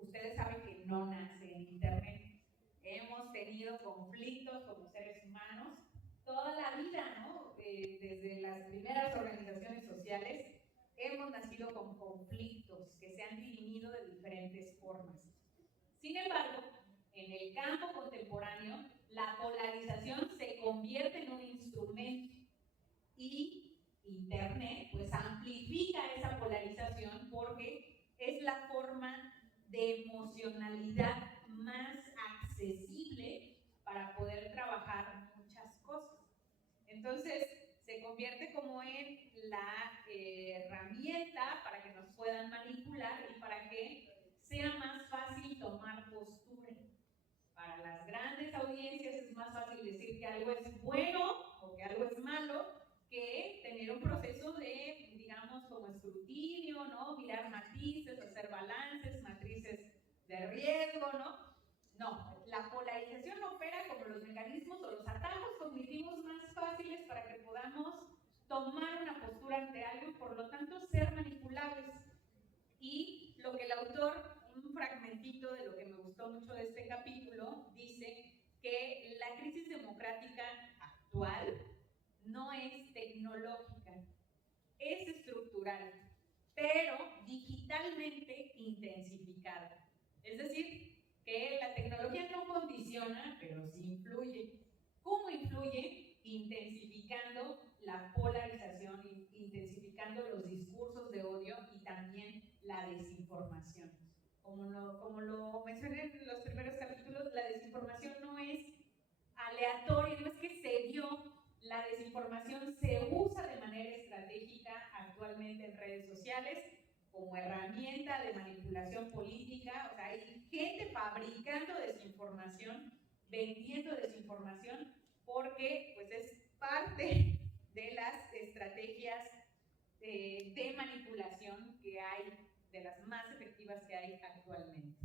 ustedes saben que no nace en Internet. Hemos tenido conflictos como seres humanos toda la vida, ¿no? Desde las primeras organizaciones sociales hemos nacido con conflictos que se han dirimido de diferentes formas. Sin embargo, en el campo contemporáneo, la polarización se convierte en un instrumento y Internet pues amplifica esa polarización porque es la forma de emocionalidad más accesible para poder trabajar muchas cosas. Entonces se convierte como en la herramienta para que nos puedan manipular y para que sea más fácil tomar postura. Para las grandes audiencias es más fácil decir que algo es bueno o que algo es malo que tener un proceso de, digamos, como escrutinio, ¿no? Mirar matices, hacer balances, matrices de riesgo, ¿no? No, la polarización opera como los mecanismos o los atajos cognitivos más fáciles para que podamos tomar una postura ante algo y por lo tanto ser manipulables. Y lo que el autor, un fragmentito de lo que me gustó mucho de este capítulo, dice que la crisis democrática actual no es tecnológica, es estructural, pero digitalmente intensificada. Es decir, que la tecnología no condiciona, pero sí influye. ¿Cómo influye? Intensificando la polarización, intensificando los discursos de odio y también la desinformación. Como lo mencioné en los primeros capítulos, la desinformación no es aleatoria, no es que se dio. La desinformación se usa de manera estratégica actualmente en redes sociales como herramienta de manipulación política. O sea, hay gente fabricando desinformación, vendiendo desinformación, porque pues es parte de las estrategias de manipulación que hay, de las más efectivas que hay actualmente.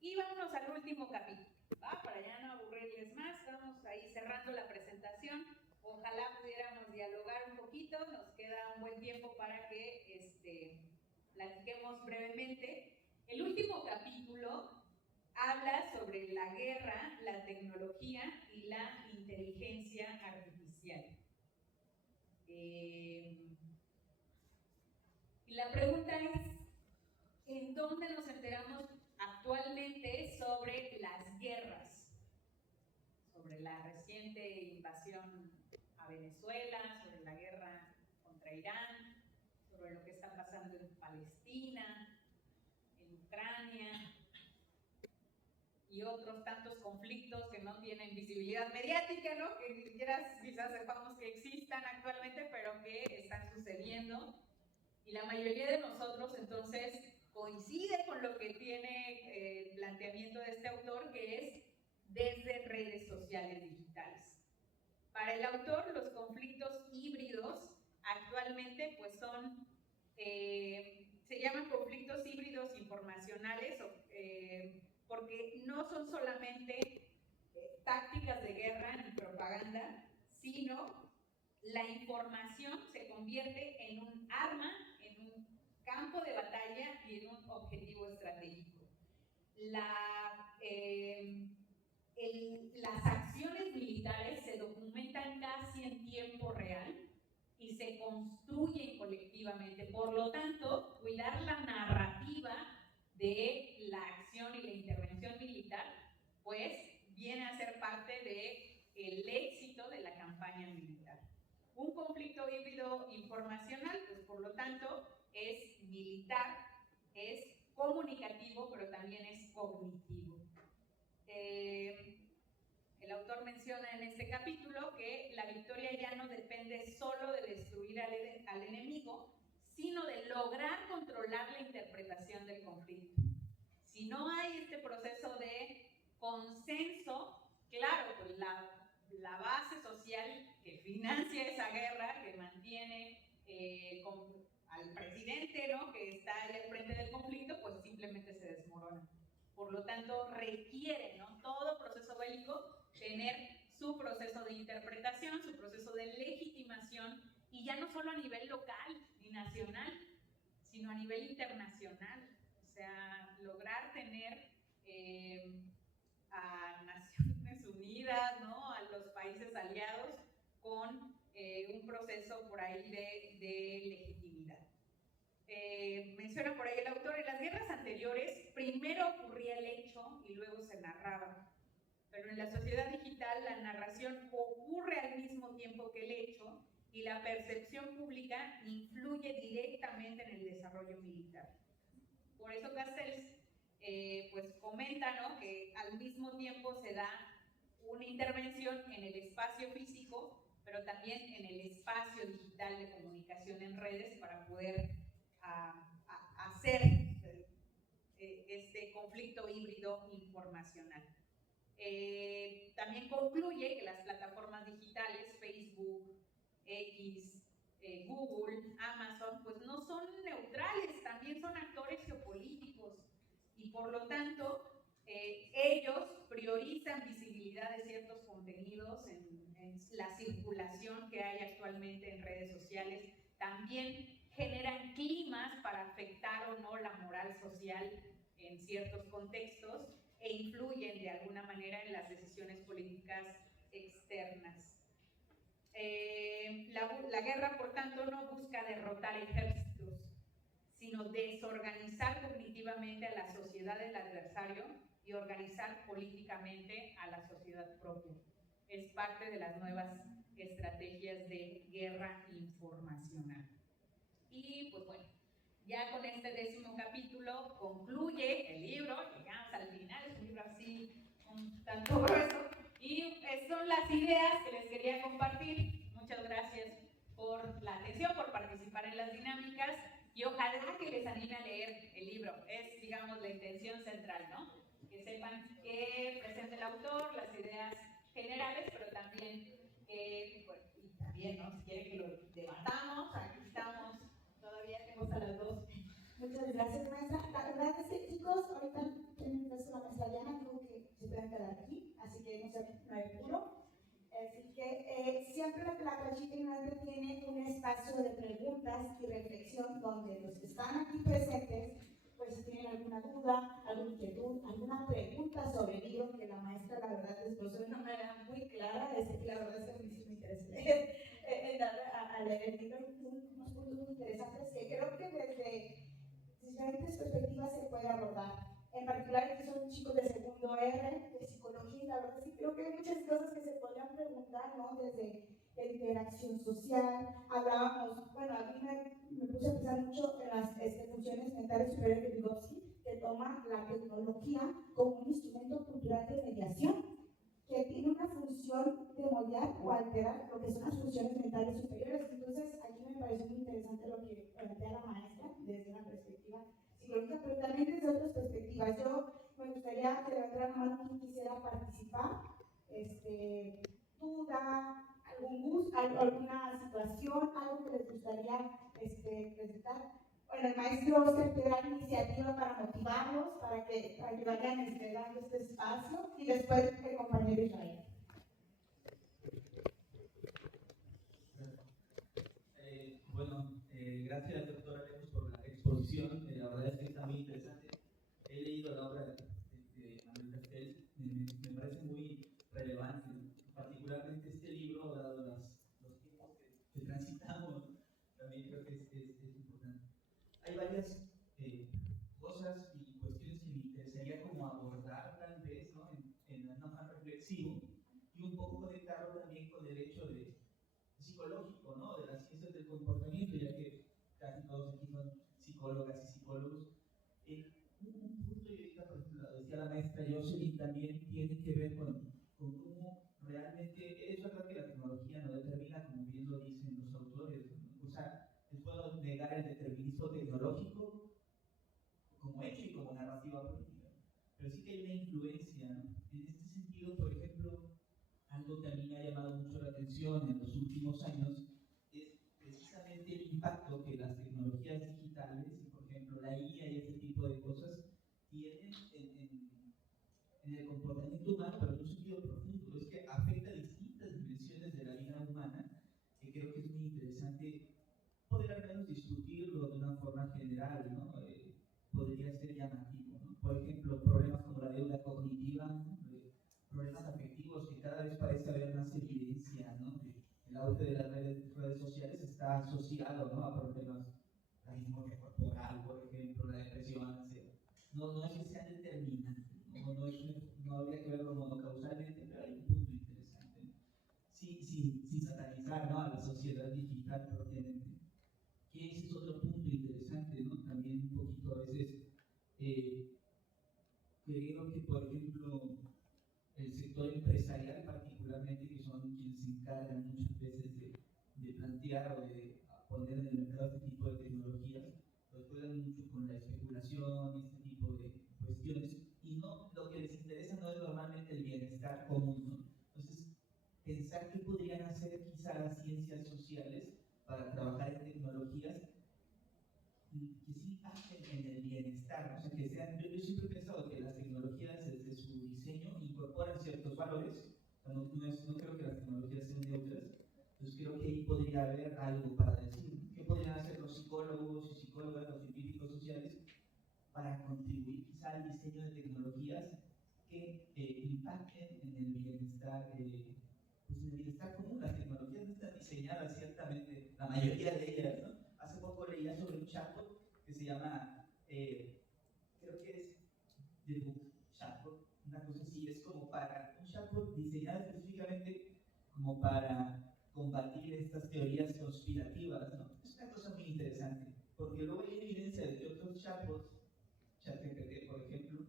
Y vámonos al último capítulo, ¿va? Para ya no aburrirles más, vamos ahí cerrando la presentación. Ojalá pudiéramos dialogar un poquito, nos queda un buen tiempo para que platiquemos brevemente. El último capítulo habla sobre la guerra, la tecnología y la inteligencia artificial. Y la pregunta es, ¿en dónde nos enteramos actualmente sobre las guerras? Sobre la reciente invasión a Venezuela, sobre la guerra contra Irán, sobre lo que está pasando en Palestina, en Ucrania y otros tantos conflictos que no tienen visibilidad mediática, ¿no? Que ni siquiera quizás sepamos que existan actualmente, pero que están sucediendo. Y la mayoría de nosotros entonces coincide con lo que tiene el planteamiento de este autor, que es desde redes sociales digitales. Para el autor, los conflictos híbridos actualmente pues son, se llaman conflictos híbridos informacionales porque no son solamente tácticas de guerra ni propaganda, sino la información se convierte en un arma, en un campo de batalla y en un objetivo estratégico. Las acciones militares se documentan casi en tiempo real y se construyen colectivamente. Por lo tanto, cuidar la narrativa de la acción y la intervención militar, pues viene a ser parte del éxito de la campaña militar. Un conflicto híbrido informacional, pues por lo tanto, es militar, es comunicativo, pero también es cognitivo. El autor menciona en este capítulo que la victoria ya no depende solo de destruir al enemigo, sino de lograr controlar la interpretación del conflicto. Si no hay este proceso de consenso, claro, pues la base social que financia esa guerra, que mantiene al presidente, ¿no?, que está ahí al frente del conflicto, pues simplemente se desmorona. Por lo tanto, requiere, ¿no?, todo proceso bélico tener su proceso de interpretación, su proceso de legitimación, y ya no solo a nivel local ni nacional, sino a nivel internacional. O sea, lograr tener a Naciones Unidas, ¿no?, a los países aliados con un proceso por ahí de legitimidad. Menciona por ahí el autor, en las guerras anteriores primero ocurría el hecho y luego se narraba, pero en la sociedad digital la narración ocurre al mismo tiempo que el hecho y la percepción pública influye directamente en el desarrollo militar. Por eso Castells pues comenta, ¿no?, que al mismo tiempo se da una intervención en el espacio físico, pero también en el espacio digital de comunicación en redes para poder hacer este conflicto híbrido informacional. También concluye que las plataformas digitales, Facebook, X, Google, Amazon, pues no son neutrales, también son actores geopolíticos y por lo tanto ellos priorizan visibilidad de ciertos contenidos en la circulación que hay actualmente en redes sociales, también generan climas para afectar o no la moral social en ciertos contextos e influyen de alguna manera en las decisiones políticas externas. La guerra, por tanto, no busca derrotar ejércitos, sino desorganizar cognitivamente a la sociedad del adversario y organizar políticamente a la sociedad propia. Es parte de las nuevas estrategias de guerra informacional. Y pues bueno, ya con este 10º capítulo concluye el libro, llegamos al final, es un libro así un tanto grueso, y son las ideas que les quería compartir. Muchas gracias por la atención, por participar en las dinámicas, y ojalá que les anime a leer el libro. Es, digamos, la intención central, ¿no? Que sepan qué presenta el autor, las ideas generales, pero también bueno, y también, ¿no?, si quieren que lo debatamos, aquí estamos, todavía tengo hasta las 2. Muchas gracias, maestra. La verdad es que, chicos, ahorita tienen la maestra Diana, dijo que se puedan quedar aquí, así que no hay apuro. Así que siempre la Cachita Ignorante tiene un espacio de preguntas y reflexión donde los que están aquí presentes, pues si tienen alguna duda, alguna inquietud, alguna pregunta sobre el libro, que la maestra, la verdad, desglosó de una manera muy clara, que la verdad es que a mí sí me interesa leer, a leer el libro, unos puntos muy interesantes que creo que desde diferentes perspectivas se puede abordar. En particular, que son chicos de segundo R, de psicología, la verdad sí creo que hay muchas cosas que se podrían preguntar, ¿no? Desde la interacción social, hablábamos, bueno, a mí me puse a pensar mucho en las funciones mentales superiores de Vygotsky, que toma la tecnología como un instrumento cultural de mediación, que tiene una función de moldear o alterar lo que son las funciones mentales superiores. Entonces, aquí me pareció muy interesante lo que plantea la maestra desde una perspectiva psicológica, pero también desde otras perspectivas. Yo me gustaría que levantaran la mano quien quisiera participar, duda, algún gusto, alguna situación, algo que les gustaría presentar. Bueno, el maestro Oscar te da iniciativa para motivarlos, para que vayan dando este espacio, y después el compañero Israel. Gracias, doctora Lemos, por la exposición. La verdad es que está muy interesante. He leído la obra de Manuel Castells, me parece muy relevante, particularmente este libro, dado los tiempos que transitamos, también creo que es importante. Hay varias cosas y cuestiones que me interesaría como abordar tal vez, ¿no?, en el más reflexivo, y un poco conectarlo también con el hecho de psicológico, ¿no?, de las ciencias del comportamiento, ya que casi todos aquí son psicólogas y psicólogos. Un punto, y ahorita por ejemplo lo decía la maestra Jocelyn, también pienso el determinismo tecnológico como hecho y como narrativa política. Pero sí que hay una influencia, ¿no? En este sentido, por ejemplo, algo que a mí me ha llamado mucho la atención en los últimos años es precisamente el impacto que las tecnologías digitales, y por ejemplo la IA y ese tipo de cosas, tienen en el comportamiento humano, pero en un sentido profundo. Es que afecta distintas dimensiones de la vida humana, que creo que es muy interesante poder al menos discutirlo de una forma general, ¿no? Podría ser llamativo, ¿no? Por ejemplo, problemas como la deuda cognitiva, ¿no? Problemas afectivos que cada vez parece haber más evidencia, ¿no? El auge de las redes sociales está asociado, ¿no? A problemas, la dismorfia corporal, por ejemplo, la depresión, la ansiedad. No es que sean determinantes, no habría que verlo monocausalmente, pero hay un punto interesante, ¿no? Sin satanizar, ¿no? A la sociedad digital propiamente. Que ese es otro punto interesante, ¿no? También un poquito a veces creo que, por ejemplo, el sector empresarial particularmente, que son quienes se encargan muchas veces de plantear o de poner en el mercado este tipo de tecnologías, pues juegan mucho con la especulación y este tipo de cuestiones, y no, lo que les interesa no es normalmente el bienestar común, ¿no? Entonces, pensar qué podrían hacer quizá las ciencias sociales para trabajar en tecnologías que sí impacten en el bienestar, o sea, que sean, yo siempre he pensado que las tecnologías desde su diseño incorporan ciertos valores, o sea, no creo que las tecnologías sean neutras, entonces creo que ahí podría haber algo para decir, ¿qué podrían hacer los psicólogos y psicólogas, los científicos sociales para contribuir quizá al diseño de tecnologías que impacten en el bienestar, pues en el bienestar común? Las tecnologías no están diseñadas ciertamente, la mayoría de ellas, ¿no? Hace poco leía sobre un chatbot que se llama, creo que es The Book Chatbot, una cosa así, es como para un chatbot diseñado específicamente como para combatir estas teorías conspirativas, ¿no? Es una cosa muy interesante, porque luego hay evidencia de que otros chatbots, ChatGPT por ejemplo,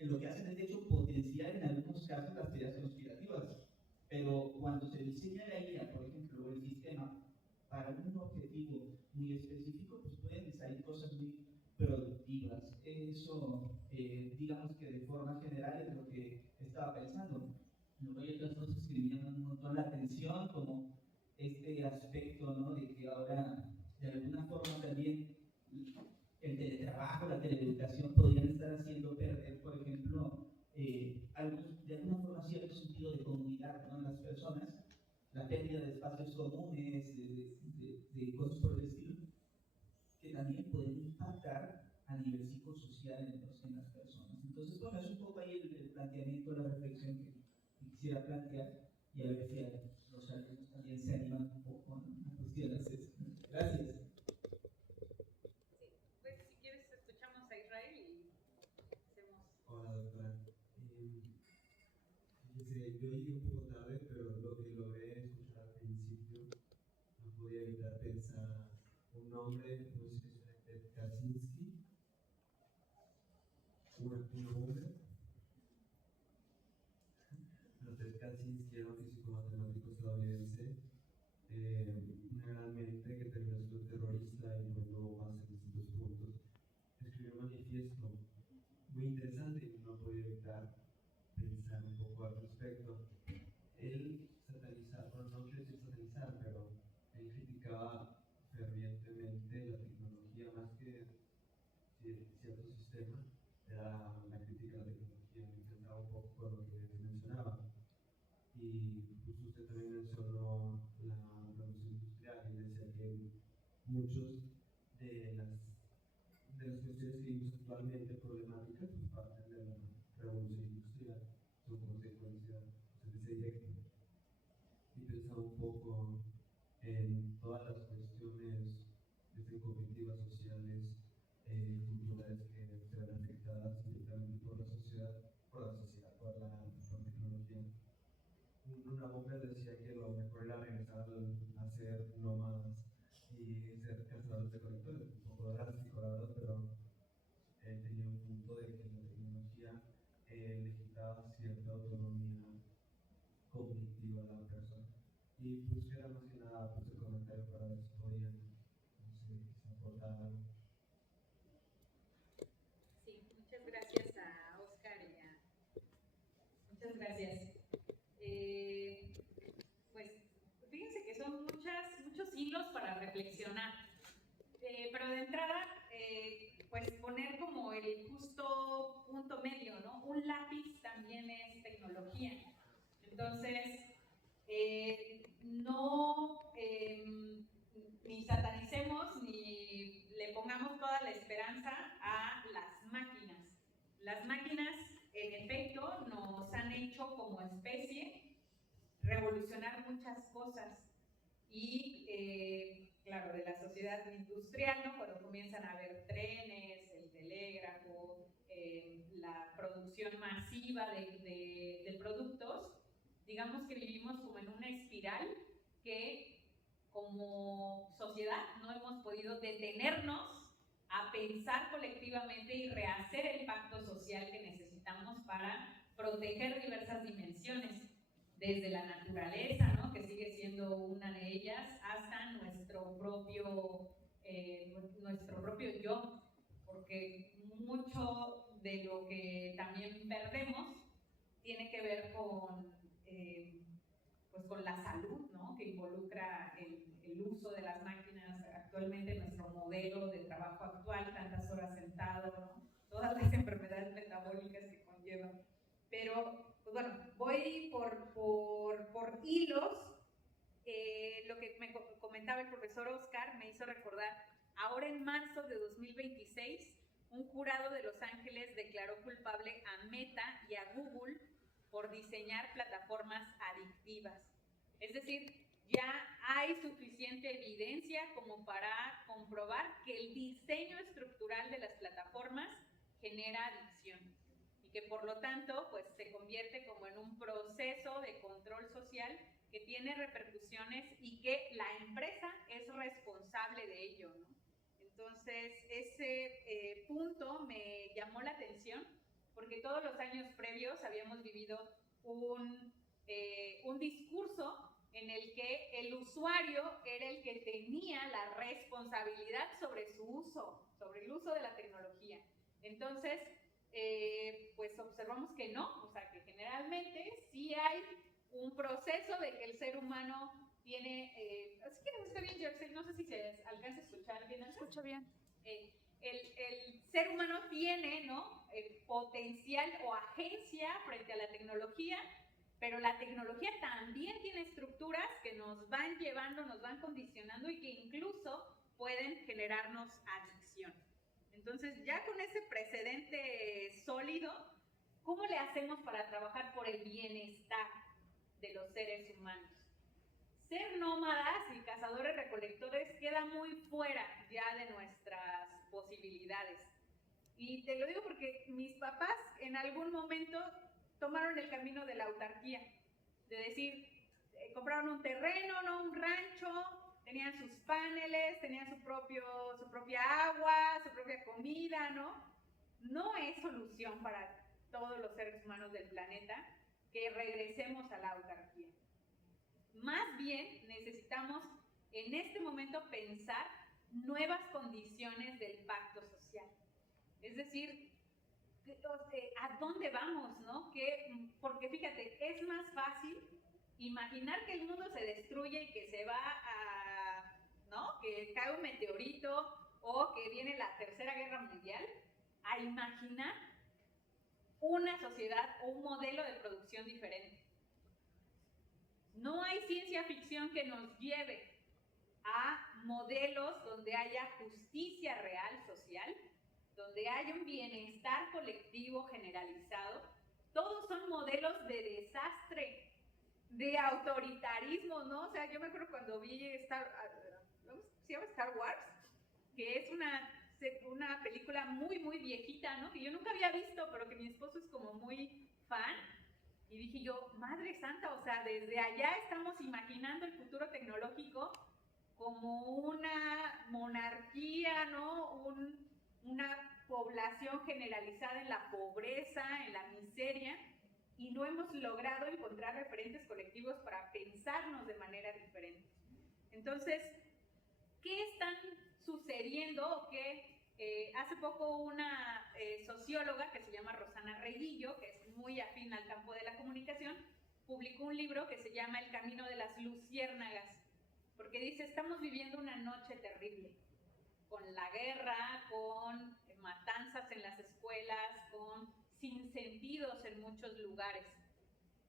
lo que hacen es de hecho potenciar en algunos casos las teorías conspirativas, pero cuando se diseña la IA, por ejemplo, o el sistema para un objetivo muy específico, pues pueden salir cosas muy productivas. Eso, digamos que de forma general es lo que estaba pensando. Luego hay otras cosas que me llaman un montón la atención, como este aspecto, ¿no? De que ahora, de alguna forma también, el teletrabajo, la teleeducación podrían estar haciendo perder, por ejemplo, de alguna forma cierto sentido de comunidad, ¿no? En las personas, la pérdida de espacios comunes, de cosas por el estilo, que también pueden impactar a nivel psicosocial en las personas. Entonces, bueno, es un poco ahí el planteamiento, la reflexión que quisiera plantear, y a ver si los alumnos también se animan un poco a cuestionarse eso. Gracias. Pues si quieres escuchamos a Israel y hacemos... Hola, doctora. Fíjese, yo llegué un poco tarde, pero lo que logré escuchar al principio no podía evitar pensar un nombre, no sé si es Ted Kaczynski, una mujer. Pero Ted Kaczynski era un físico matemático estadounidense, una gran mente que terminó siendo terrorista y luego más en distintos puntos. Escribió un manifiesto muy interesante y no podía evitar pensar un poco al respecto. Él satanizaba, bueno, no quiero decir satanizar, pero él criticaba fervientemente la tecnología más que cierto sistema, era la crítica a la tecnología, me encantaba un poco con lo que mencionaba. Y pues usted también mencionó la revolución industrial y decía que muchos de las cuestiones que vimos actualmente problemáticas pues parten de la revolución industrial, son consecuencia de ese directo. Y pensaba un poco en todas las cuestiones cognitivas, sociales, culturales que se ven afectadas directamente por la tecnología. Una mujer decía que lo mejor era regresar a ser nómadas y ser cazadores de colectores, un poco drástico la verdad, pero tenía un punto de que la tecnología le quitaba cierta autonomía cognitiva a la persona. Y pues era más que nada pues el comentario para ver si podían, no sé, quizá reflexionar. Pero de entrada, pues poner como el justo punto medio, ¿no? Un lápiz también es tecnología. Entonces, no ni satanicemos ni le pongamos toda la esperanza a las máquinas. Las máquinas, en efecto, nos han hecho como especie revolucionar muchas cosas. Y, claro, de la sociedad industrial, ¿no? Cuando comienzan a haber trenes, el telégrafo, la producción masiva de productos, digamos que vivimos como en una espiral que como sociedad no hemos podido detenernos a pensar colectivamente y rehacer el pacto social que necesitamos para proteger diversas dimensiones, desde la naturaleza, ¿no? Que sigue siendo una de ellas, hasta nuestro propio yo, porque mucho de lo que también perdemos tiene que ver con, pues con la salud, ¿no? Que involucra el uso de las máquinas actualmente, nuestro modelo de trabajo actual, tantas horas sentado, ¿no? Todas las enfermedades metabólicas que conllevan. Pero, pues bueno, voy por hilos. Lo que me comentaba el profesor Oscar me hizo recordar, ahora en marzo de 2026, un jurado de Los Ángeles declaró culpable a Meta y a Google por diseñar plataformas adictivas. Es decir, ya hay suficiente evidencia como para comprobar que el diseño estructural de las plataformas genera adicción y que por lo tanto pues, se convierte como en un proceso de control social que tiene repercusiones y que la empresa es responsable de ello, ¿no? Entonces, ese punto me llamó la atención porque todos los años previos habíamos vivido un discurso en el que el usuario era el que tenía la responsabilidad sobre su uso, sobre el uso de la tecnología. Entonces, pues observamos que no, o sea, que generalmente sí hay un proceso de que el ser humano tiene, así que no está bien, Jersey, no sé si se alcanza a escuchar bien. Escucho bien. El ser humano tiene, ¿no? Potencial o agencia frente a la tecnología, pero la tecnología también tiene estructuras que nos van llevando, nos van condicionando y que incluso pueden generarnos adicción. Entonces, ya con ese precedente sólido, ¿cómo le hacemos para trabajar por el bienestar de los seres humanos? Ser nómadas y cazadores-recolectores queda muy fuera ya de nuestras posibilidades. Y te lo digo porque mis papás en algún momento tomaron el camino de la autarquía, de decir, compraron un terreno, ¿no? Un rancho, tenían sus paneles, tenían su propia agua, su propia comida, ¿no? No es solución para todos los seres humanos del planeta que regresemos a la autarquía. Más bien necesitamos en este momento pensar nuevas condiciones del pacto social. Es decir, ¿a dónde vamos, no? Porque fíjate, es más fácil imaginar que el mundo se destruye y que se va a, ¿no? Que cae un meteorito o que viene la Tercera Guerra Mundial, a imaginar una sociedad o un modelo de producción diferente. No hay ciencia ficción que nos lleve a modelos donde haya justicia real social, donde haya un bienestar colectivo generalizado. Todos son modelos de desastre, de autoritarismo, ¿no? O sea, yo me acuerdo cuando vi ¿se llama Star Wars? Que es una película muy, muy viejita, ¿no? Que yo nunca había visto, pero que mi esposo es como muy fan. Y dije yo, Madre Santa, o sea, desde allá estamos imaginando el futuro tecnológico como una monarquía, ¿no? Una población generalizada en la pobreza, en la miseria, y no hemos logrado encontrar referentes colectivos para pensarnos de manera diferente. Entonces, ¿qué están sucediendo? Hace poco una socióloga que se llama Rosana Reguillo, que es muy afín al campo de la comunicación, publicó un libro que se llama El camino de las luciérnagas, porque dice, estamos viviendo una noche terrible, con la guerra, con matanzas en las escuelas, con sinsentidos en muchos lugares.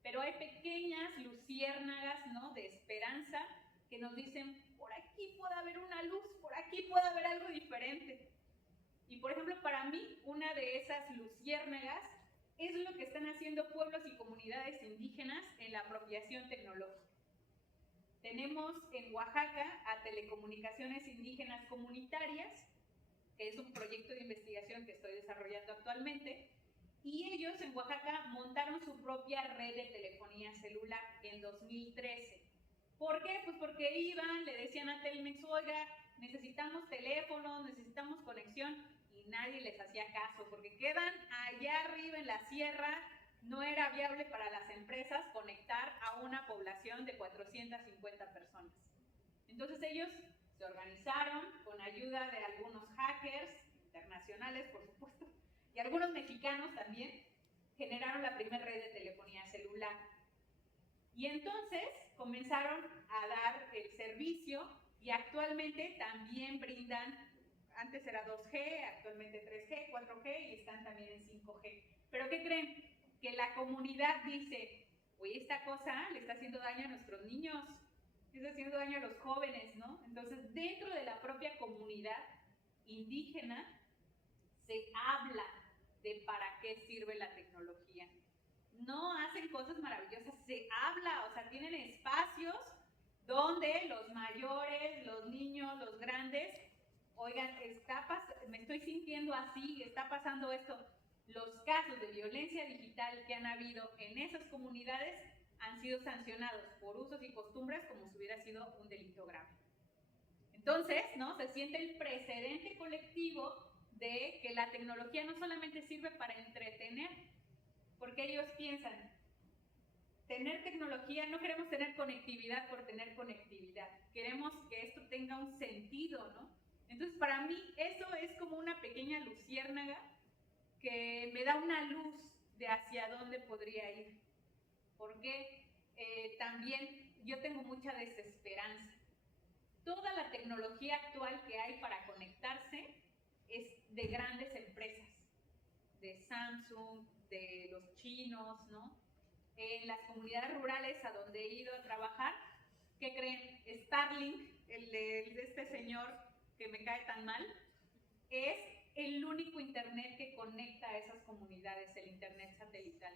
Pero hay pequeñas luciérnagas, ¿no?, de esperanza que nos dicen, por aquí puede haber una luz, por aquí puede haber algo diferente. Y por ejemplo, para mí, una de esas luciérnagas es lo que están haciendo pueblos y comunidades indígenas en la apropiación tecnológica. Tenemos en Oaxaca a Telecomunicaciones Indígenas Comunitarias, que es un proyecto de investigación que estoy desarrollando actualmente, y ellos en Oaxaca montaron su propia red de telefonía celular en 2013. ¿Por qué? Pues porque iban, le decían a Telmex, oiga, necesitamos teléfonos, necesitamos conexión, y nadie les hacía caso, porque quedan allá arriba en la sierra, no era viable para las empresas conectar a una población de 450 personas. Entonces ellos se organizaron con ayuda de algunos hackers internacionales, por supuesto, y algunos mexicanos también, generaron la primera red de telefonía celular. Y entonces comenzaron a dar el servicio y actualmente también brindan, antes era 2G, actualmente 3G, 4G y están también en 5G. ¿Pero qué creen? Que la comunidad dice, oye, esta cosa le está haciendo daño a nuestros niños, le está haciendo daño a los jóvenes, ¿no? Entonces, dentro de la propia comunidad indígena se habla de para qué sirve la tecnología. No hacen cosas maravillosas, se habla, o sea, tienen espacios donde los mayores, los niños, los grandes, oigan, me estoy sintiendo así, está pasando esto. Los casos de violencia digital que han habido en esas comunidades han sido sancionados por usos y costumbres como si hubiera sido un delito grave. Entonces, ¿no?, se siente el precedente colectivo de que la tecnología no solamente sirve para entretener, porque ellos piensan, tener tecnología, no queremos tener conectividad por tener conectividad, queremos que esto tenga un sentido, ¿no? Entonces, para mí, eso es como una pequeña luciérnaga que me da una luz de hacia dónde podría ir, porque también yo tengo mucha desesperanza. Toda la tecnología actual que hay para conectarse es de grandes empresas, de Samsung, de los chinos, ¿no? En las comunidades rurales a donde he ido a trabajar, ¿qué creen? Starlink, el de este señor que me cae tan mal, es el único internet que conecta a esas comunidades, el internet satelital.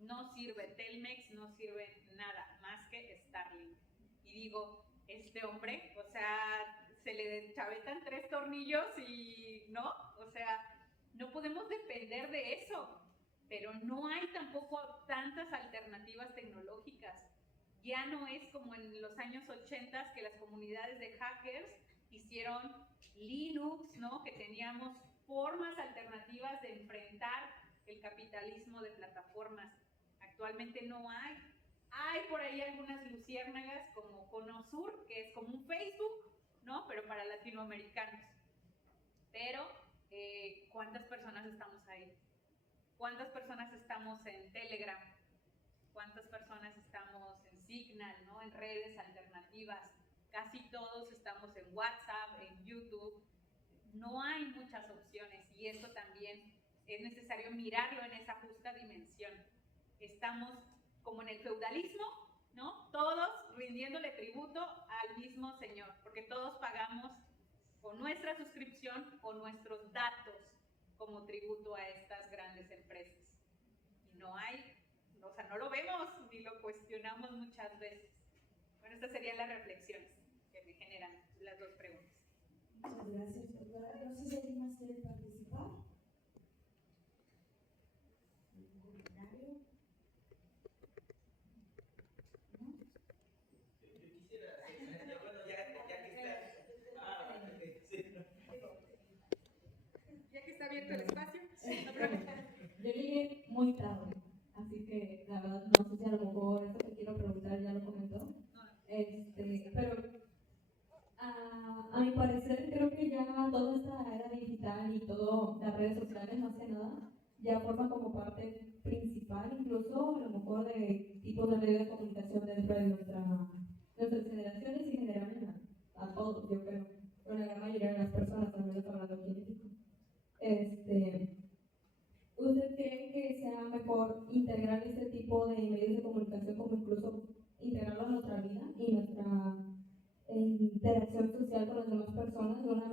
No sirve Telmex, no sirve nada más que Starlink. Y digo, este hombre, o sea, se le chavetan 3 tornillos y no, o sea, no podemos depender de eso, pero no hay tampoco tantas alternativas tecnológicas. Ya no es como en los años 80 que las comunidades de hackers hicieron Linux, ¿no?, que teníamos formas alternativas de enfrentar el capitalismo de plataformas. Actualmente no hay. Hay por ahí algunas luciérnagas como Conosur, que es como un Facebook, ¿no?, pero para latinoamericanos. Pero, ¿cuántas personas estamos ahí? ¿Cuántas personas estamos en Telegram? ¿Cuántas personas estamos en Signal, ¿no?, en redes alternativas? Casi todos estamos en WhatsApp, en YouTube. No hay muchas opciones y eso también es necesario mirarlo en esa justa dimensión. Estamos como en el feudalismo, ¿no?, todos rindiéndole tributo al mismo señor, porque todos pagamos con nuestra suscripción o nuestros datos como tributo a estas grandes empresas. Y no hay, o sea, no lo vemos ni lo cuestionamos muchas veces. Bueno, estas serían las reflexiones que me generan las 2 preguntas. Muchas gracias, doctora. No sé si alguien más quiere participar. ¿Un comentario? ¿No? Yo quisiera, bueno, ya que está. Ya que está abierto el espacio, no Yo llegué muy tarde, así que la verdad no sé si a lo mejor esto que quiero preguntar ya lo comentó. Pero a mi parecer creo que ya toda esta era digital y todas las redes sociales más que nada ya forman como parte principal, incluso a lo mejor de tipos de redes de comunicación dentro de nuestras generaciones y generalmente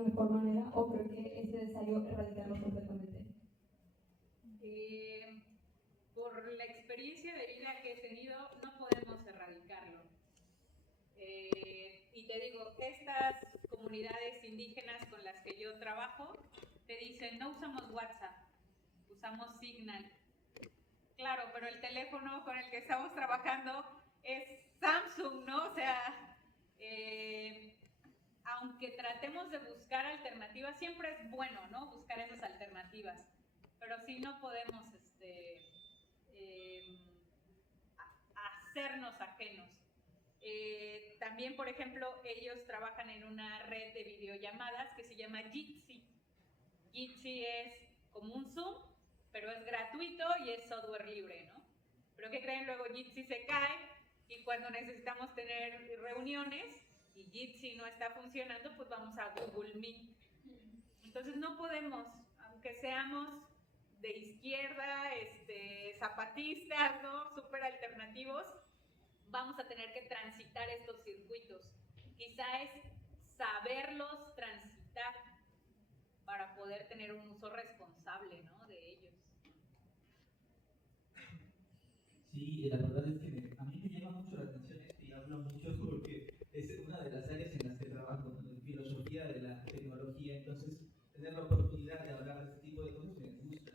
mejor manera o creo que es necesario erradicarlo completamente? Por la experiencia de vida que he tenido, no podemos erradicarlo. Y te digo, estas comunidades indígenas con las que yo trabajo te dicen, no usamos WhatsApp, usamos Signal. Claro, pero el teléfono con el que estamos trabajando es Samsung, ¿no? O sea, aunque tratemos de buscar alternativas, siempre es bueno, ¿no? Buscar esas alternativas, pero sí no podemos hacernos ajenos. También, por ejemplo, ellos trabajan en una red de videollamadas que se llama Jitsi. Jitsi es como un Zoom, pero es gratuito y es software libre, ¿no? Pero ¿qué creen? Luego Jitsi se cae y cuando necesitamos tener reuniones y Jitsi no está funcionando, pues vamos a Google Meet. Entonces no podemos, aunque seamos de izquierda, zapatistas, ¿no? Súper alternativos, vamos a tener que transitar estos circuitos. Quizá es saberlos transitar para poder tener un uso responsable, ¿no? De ellos. Sí, la verdad es que a mí me llama mucho la atención esto y hablo mucho porque es una de las áreas en las que trabajo, ¿no? En filosofía de la tecnología, entonces tener la oportunidad de hablar de este tipo de cosas me gusta.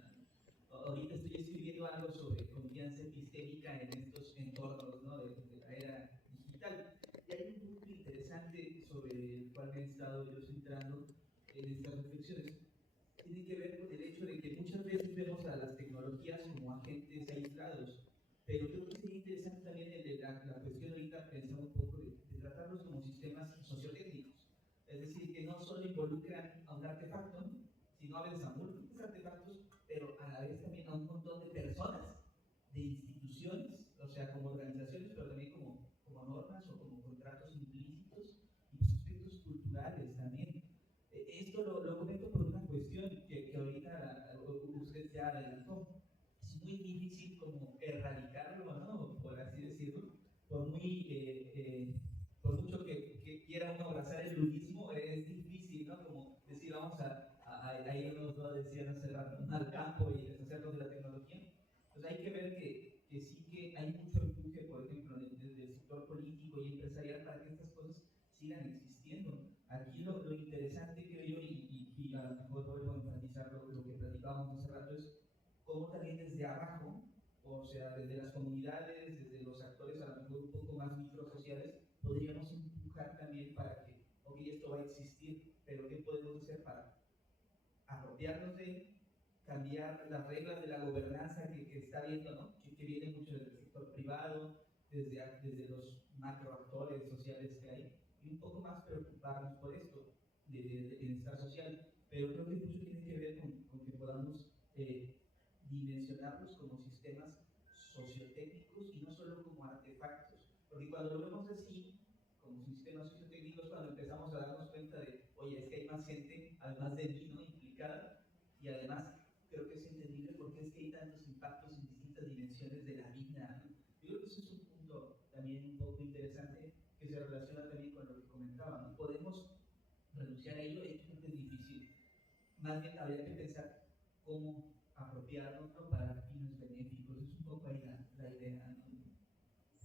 Ahorita estoy escribiendo algo sobre confianza epistémica en estos entornos, ¿no? de la era digital. Y hay un punto interesante sobre el cual me he estado yo centrando en estas reflexiones. Tiene que ver con el hecho de que muchas veces vemos a las tecnologías como agentes aislados, pero creo que sería interesante también la cuestión ahorita pensar un poco de tratarlos como sistemas sociotécnicos. Es decir, que no solo involucran a un artefacto, sino a veces a múltiples artefactos, pero a la vez también a un montón de personas, de instituciones, o sea, como organizaciones, pero también como normas o como contratos implícitos, y pues aspectos culturales también. Esto lo comento por una cuestión que ahorita usted ya adelantó. Es muy difícil como erradicarlo, ¿no? Por así decirlo, por mucho que quiera uno abrazar el ludismo, es difícil, ¿no? Como decir, vamos a irnos, ¿no? Decían hace rato, al campo y deshacernos de la tecnología. Pues hay que ver que sí que hay mucho empuje, por ejemplo, desde el sector político y empresarial para que estas cosas sigan existiendo. Aquí lo interesante creo yo, y a lo mejor vuelvo a enfatizar lo que platicábamos hace rato, es cómo también desde abajo, o sea, desde las comunidades, desde los actores a lo mejor un poco más microsociales, podríamos empujar también para que, ok, esto va a existir, pero ¿qué podemos hacer para apropiarnos de él, cambiar las reglas de la gobernanza que está viendo, ¿no? Que viene mucho del sector privado, desde los macroactores sociales que hay, y un poco más preocuparnos por esto, de bienestar social, pero creo que mucho tiene que ver con que podamos dimensionarlos como sistemas sociotécnicos y no solo como artefactos, porque cuando lo vemos así, como sistemas sociotécnicos, cuando empezamos a darnos cuenta de, oye, es que hay más gente, además de mí, ¿no? Implicada, y además creo que es entendible por qué es que hay tantos impactos en distintas dimensiones de la vida, ¿no? Yo creo que eso es un punto también un poco interesante que se relaciona también con lo que comentaba, ¿no? Podemos renunciar a ello, de hecho es difícil. Más bien habría que pensar cómo apropiarnos, ¿no? Para fines benéficos. Es un poco ahí la idea, ¿no?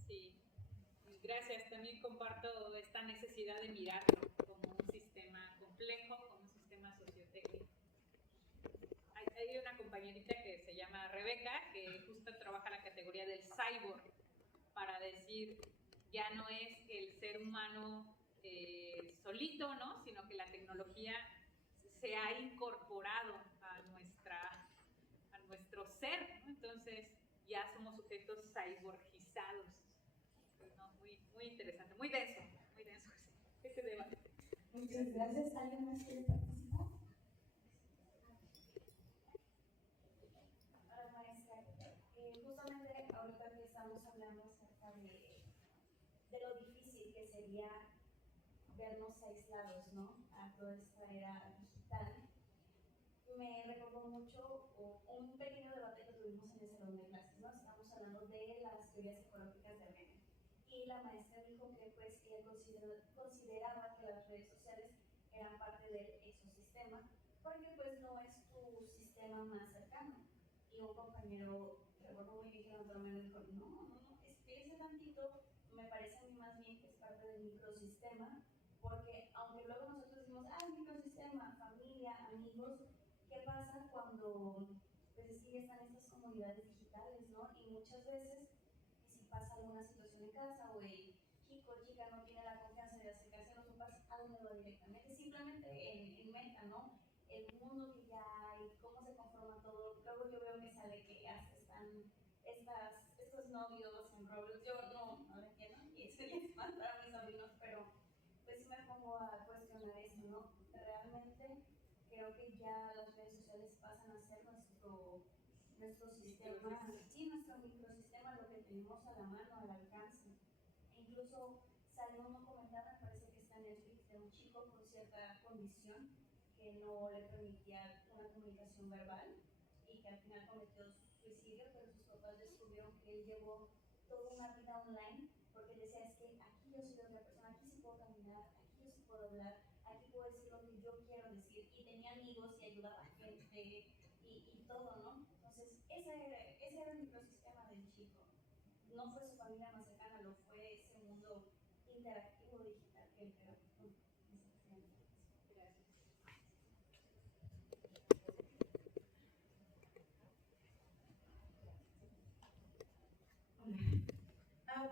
Sí, gracias. También comparto esta necesidad de mirarlo como un sistema complejo, como un sistema sociotécnico. Hay una compañerita que se llama Rebeca, que justo trabaja la categoría del cyborg, para decir, ya no es el ser humano solito, ¿no? Sino que la tecnología se ha incorporado a nuestro ser, ¿no? Entonces ya somos sujetos cyborgizados. Pues, ¿no? Muy interesante, muy denso ese debate. Muchas gracias. ¿Alguien más quiere participar? Hola, maestra. Justamente ahorita que estamos hablando acerca de lo difícil que sería vernos aislados, ¿no? A toda esta era digital. Me recordó mucho un pequeño debate que tuvimos en el salón de clases, ¿no? Estamos hablando de las teorías psicológicas del meme. Y la maestra dijo que pues ella consideraba que las redes sociales eran parte del porque pues no es tu sistema más cercano. Y un compañero, recuerdo muy bien que en otro me dijo, no, espérese tantito, me parece a mí más bien que es parte del microsistema, porque aunque luego nosotros decimos, microsistema, familia, amigos, ¿qué pasa cuando pues es que ya están estas comunidades digitales, ¿no? Y muchas veces, si pasa alguna situación en casa o el chico o chica no tiene la confianza de acercarse a los papás, ¿a dónde va directamente? Simplemente en Meta, ¿no? El mundo que ya hay, cómo se conforma todo. Luego yo veo que sale que hasta están estos novios en Roblox. Yo no lo entiendo, y eso ya es más para mis sobrinos, pero pues sí me pongo a cuestionar eso, ¿no? Realmente creo que ya las redes sociales pasan a ser nuestro sistema, sí, nuestro microsistema, lo que tenemos a la mano, al alcance. E incluso salió un documental, me parece que está en Netflix, de un chico con cierta condición que no le permitía una comunicación verbal y que al final cometió suicidio, pero sus papás descubrieron que él llevó toda una vida online porque decía, es que aquí yo soy otra persona, aquí sí puedo caminar, aquí yo sí puedo hablar, aquí puedo decir lo que yo quiero decir, y tenía amigos y ayudaba a gente y todo, ¿no? Entonces, ese era el microsistema del chico. No fue su familia más cercana, lo fue ese mundo interactivo digital que él creó.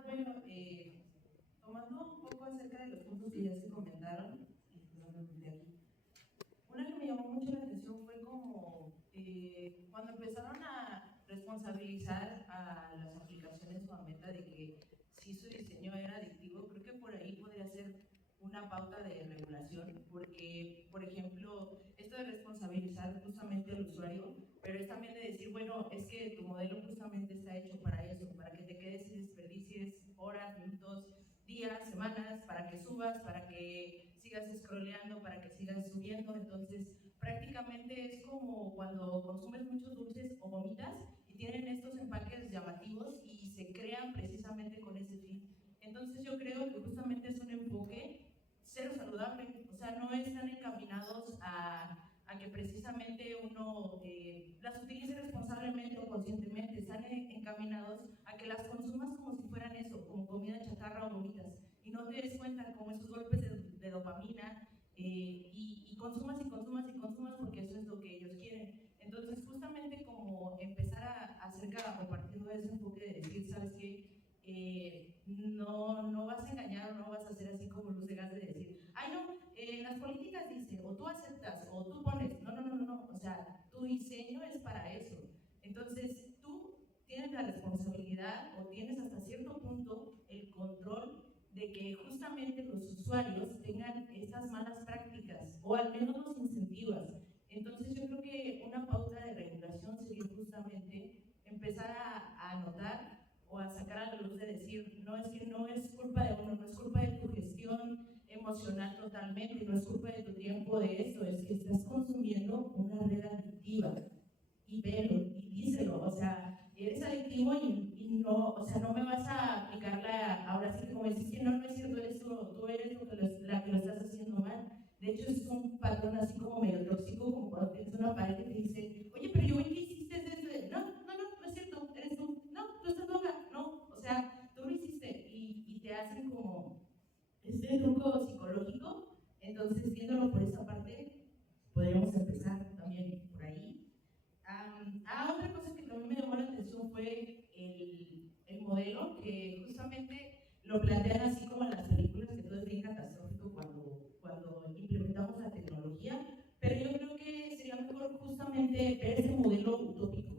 Bueno, tomando un poco acerca de los puntos que ya se comentaron, de aquí, una que me llamó mucho la atención fue como cuando empezaron a responsabilizar a las aplicaciones o a Meta de que si su diseño era adictivo, creo que por ahí podría ser una pauta de regulación, porque, por ejemplo, esto de responsabilizar justamente al usuario, pero es también de decir, bueno, es que tu modelo justamente está hecho para eso, para que te quedes y desperdicies horas, minutos, días, semanas, para que subas, para que sigas scrolleando, para que sigas subiendo. Entonces, prácticamente es como cuando consumes muchos dulces o vomitas y tienen estos empaques llamativos y se crean precisamente con ese fin. Entonces, yo creo que justamente es un enfoque cero saludable, o sea, no están encaminados a que precisamente uno las utilice responsablemente o conscientemente, están encaminados a que las consumas como si fueran eso, como comida chatarra o gomitas, y no te des cuenta como esos golpes de dopamina, y consumas y consumas y consumas porque eso es lo que ellos quieren. Entonces, justamente como empezar a acercar o partiendo de ese enfoque de decir, ¿sabes qué? No vas a engañar o no vas a hacer así como luz de gas de decir, ay no, las políticas dicen, o tú aceptas, o tú pones, no, o sea, tu diseño es para eso. Entonces, tú tienes la responsabilidad o tienes hasta cierto punto el control de que justamente los usuarios tengan estas malas prácticas o al menos los incentivas. Entonces, yo creo que una pauta de regulación sería justamente empezar a notar o a sacar a la luz de decir, no, es que no es culpa de uno, no es culpa de tu gestión emocional totalmente, no es culpa de tu tiempo de esto, es que estás consumiendo una red adictiva. Y velo, y díselo, o sea, eres adictivo y no, o sea, no me vas a aplicar ahora sí como decís que no es cierto, tú eres la que lo estás haciendo mal. De hecho, es un patrón así como medio tóxico, como cuando tienes una pareja que te dice, oye, pero yo vi que hiciste eso, no es cierto, eres tú, no, tú estás loca, no, o sea, tú lo hiciste, y te hacen como este truco psicológico. Entonces, viéndolo por esa parte, podríamos empezar también por ahí. Otra cosa que también me llamó la atención fue el modelo, que justamente lo plantean así como en las películas, que todo es bien catastrófico cuando implementamos la tecnología, pero yo creo que sería mejor justamente ver ese modelo utópico.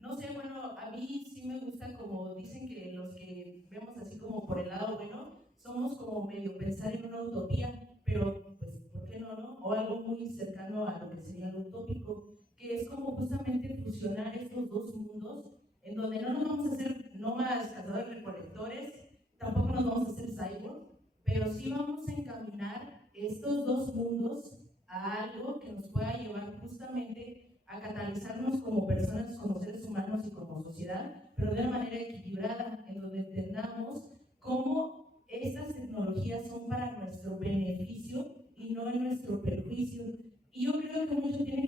No sé, bueno, a mí sí me gusta, como dicen que los que vemos así como por el lado bueno, somos como medio pensar en una utopía, pero pues, ¿por qué no? O algo muy cercano a lo que sería lo utópico, que es como justamente fusionar estos dos mundos, en donde no nos vamos a hacer nómadas cazadores recolectores, tampoco nos vamos a hacer cyborg, pero sí vamos a encaminar estos dos mundos a algo que nos pueda llevar justamente a catalizarnos como personas, como seres humanos y como sociedad, pero de una manera equilibrada, en donde entendamos cómo estas tecnologías son para nuestro beneficio y no en nuestro perjuicio. Y yo creo que mucho tiene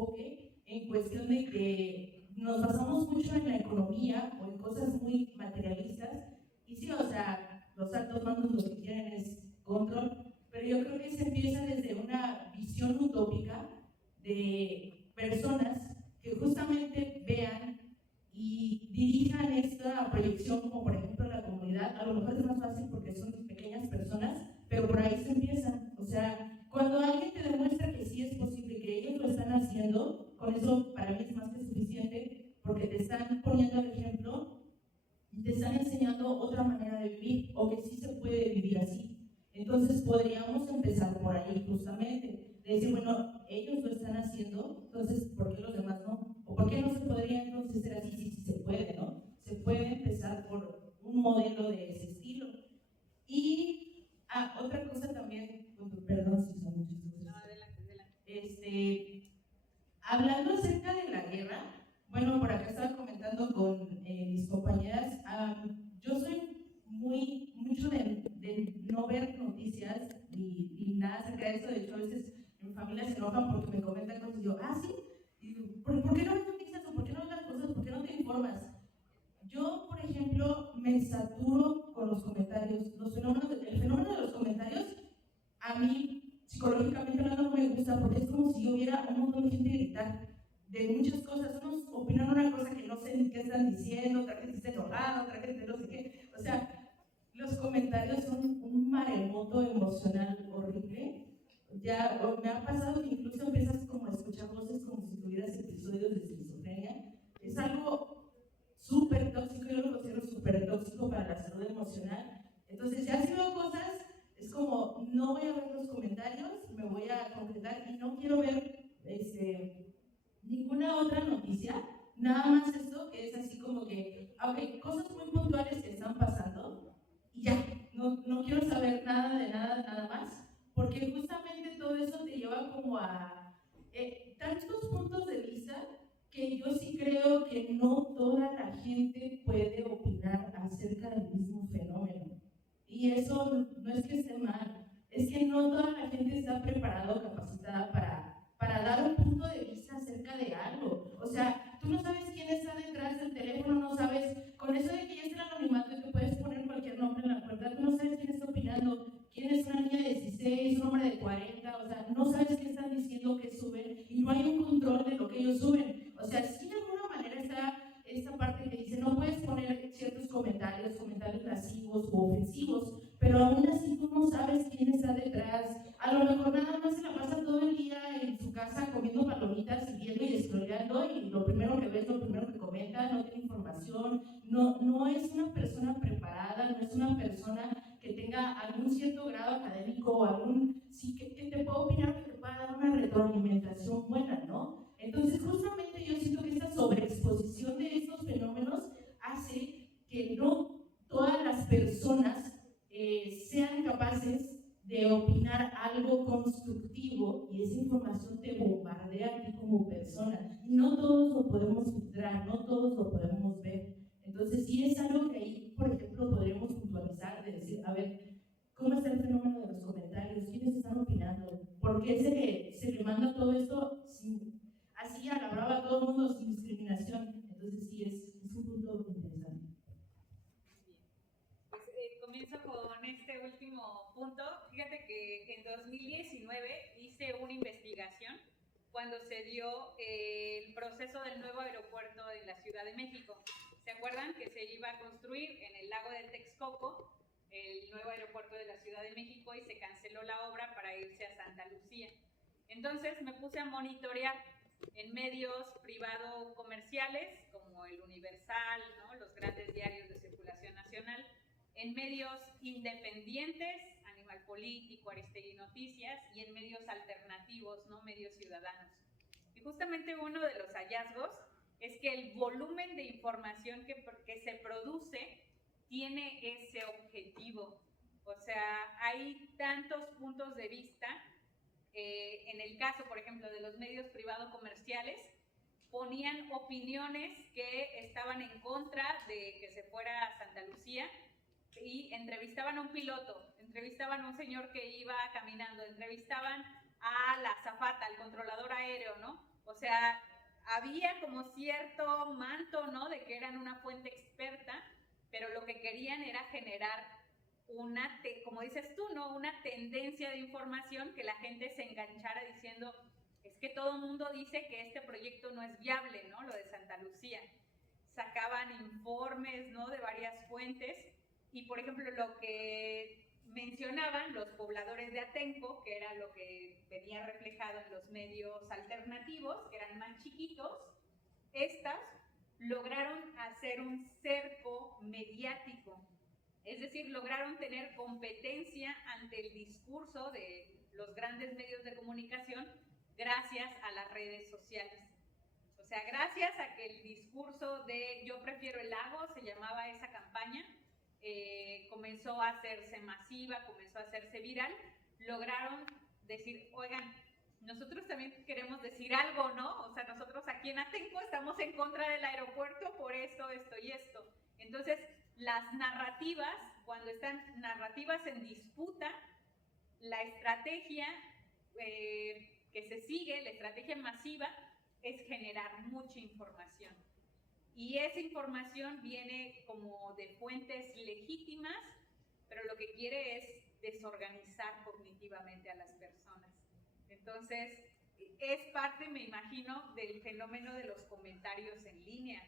enfoque en cuestión de que nos basamos mucho en la economía o en cosas muy materialistas. Y sí, o sea, los altos mandos lo que quieren es control, pero yo creo que se empieza desde una visión utópica de personas que justamente vean y dirijan esta proyección, como por ejemplo la comunidad. A lo mejor es más fácil porque son pequeñas personas, pero por ahí se empieza. O sea, cuando alguien te demuestra que sí es posible, que ellos lo están haciendo, con eso para mí es más que suficiente, porque te están poniendo el ejemplo y te están enseñando otra manera de vivir, o que sí se puede vivir así. Entonces podríamos empezar por ahí justamente, de decir, bueno, ellos lo están haciendo, entonces ¿por qué los demás no? ¿O por qué no se podría entonces ser así? Sí, sí se puede, ¿no? Se puede empezar por un modelo de ese estilo. Y otra cosa también, perdón si son muchas cosas. No, adelante. Hablando acerca de la guerra, bueno, por acá estaba comentando con mis compañeras, yo soy mucho de no ver noticias ni nada acerca de eso. De hecho, a veces mi familia se enoja porque me comentan cosas y yo, sí, y ¿por qué no ves noticias o por qué no ves las cosas? ¿Por qué no te informas? Yo, por ejemplo, me saturo con los comentarios. El fenómeno de los comentarios, a mí, psicológicamente no me gusta, porque es como si yo viera un montón de gente gritar de muchas cosas. Unos opinan una cosa que no sé ni qué están diciendo, otra gente está enojada, otra gente no sé qué. O sea, los comentarios son un maremoto emocional horrible. Ya me ha pasado que incluso empiezas como a escuchar voces como si tuvieras episodios de esquizofrenia. Es algo súper tóxico, yo lo considero súper tóxico para la salud emocional. Entonces, ya si veo cosas, es como, no voy a ver los comentarios, me voy a concretar y no quiero ver ninguna otra noticia, nada más esto, que es así como que, ok, cosas muy puntuales que están pasando y ya, no quiero saber nada más, porque justamente todo eso te lleva como a tantos puntos de vista que yo sí creo que no toda la gente puede opinar acerca del mismo fenómeno. Y eso no es que esté mal, es que no toda la gente está preparada o capacitada para dar un punto de vista acerca de algo. O sea, tú no sabes quién está detrás del teléfono, no sabes, con eso de que ya es el anonimato y que puedes poner cualquier nombre en la puerta, tú no sabes quién está opinando, quién es una niña de 16, un hombre de 40, o sea, no sabes qué están diciendo, qué suben, y no hay un control de lo que ellos suben. O sea, sí de alguna manera está esta parte que dice, no puedes poner ciertos comentarios lascivos o ofensivos, pero aún así tú no sabes quién está detrás. A lo mejor nada más se la pasa todo el día en su casa comiendo palomitas y viendo y scrolleando, y lo primero que ves, lo primero que comenta, no tiene información, no es una persona preparada, no es una persona que tenga algún cierto grado académico o sí, que te pueda opinar, que te pueda dar una retroalimentación buena, ¿no? Entonces justamente yo siento que esta sobreexposición de estos fenómenos hace que no todas las personas sean capaces de opinar algo constructivo, y esa información te bombardea a ti como persona. Y no todos lo podemos filtrar, no todos lo podemos ver. Entonces sí es algo que ahí, por ejemplo, podríamos puntualizar, de decir, a ver, ¿cómo está el fenómeno de los comentarios? ¿Quiénes están opinando? ¿Por qué se le manda todo esto así a la brava a todo el mundo sin discriminación? Entonces sí es un punto interesante. Comienzo con este último punto. Fíjate que en 2019 hice una investigación cuando se dio el proceso del nuevo aeropuerto de la Ciudad de México. ¿Se acuerdan que se iba a construir en el lago de Texcoco el nuevo aeropuerto de la Ciudad de México y se canceló la obra para irse a Santa Lucía? Entonces me puse a monitorear en medios privados comerciales como el Universal, ¿no?, los grandes diarios de circulación nacional, en medios independientes, Animal Político, Aristegui Noticias, y en medios alternativos, ¿no?, medios ciudadanos. Y justamente uno de los hallazgos es que el volumen de información que se produce tiene ese objetivo. O sea, hay tantos puntos de vista. En el caso, por ejemplo, de los medios privados comerciales, ponían opiniones que estaban en contra de que se fuera a Santa Lucía, y entrevistaban a un piloto, entrevistaban a un señor que iba caminando, entrevistaban a la azafata, al controlador aéreo, ¿no? O sea, había como cierto manto, ¿no? De que eran una fuente experta, pero lo que querían era generar como dices tú, ¿no? Una tendencia de información que la gente se enganchara diciendo, es que todo el mundo dice que este proyecto no es viable, ¿no? Lo de Santa Lucía. Sacaban informes, ¿no? De varias fuentes y, por ejemplo, lo que mencionaban los pobladores de Atenco, que era lo que venía reflejado en los medios alternativos, que eran más chiquitos, estas lograron hacer un cerco mediático. Es decir, lograron tener competencia ante el discurso de los grandes medios de comunicación gracias a las redes sociales. O sea, gracias a que el discurso de yo prefiero el lago, se llamaba esa campaña, comenzó a hacerse masiva, comenzó a hacerse viral, lograron decir, oigan, nosotros también queremos decir algo, ¿no? O sea, nosotros aquí en Atenco estamos en contra del aeropuerto por esto, esto y esto. Entonces, las narrativas, cuando están narrativas en disputa, la estrategia que se sigue, la estrategia masiva, es generar mucha información. Y esa información viene como de fuentes legítimas, pero lo que quiere es desorganizar cognitivamente a las personas. Entonces, es parte, me imagino, del fenómeno de los comentarios en línea.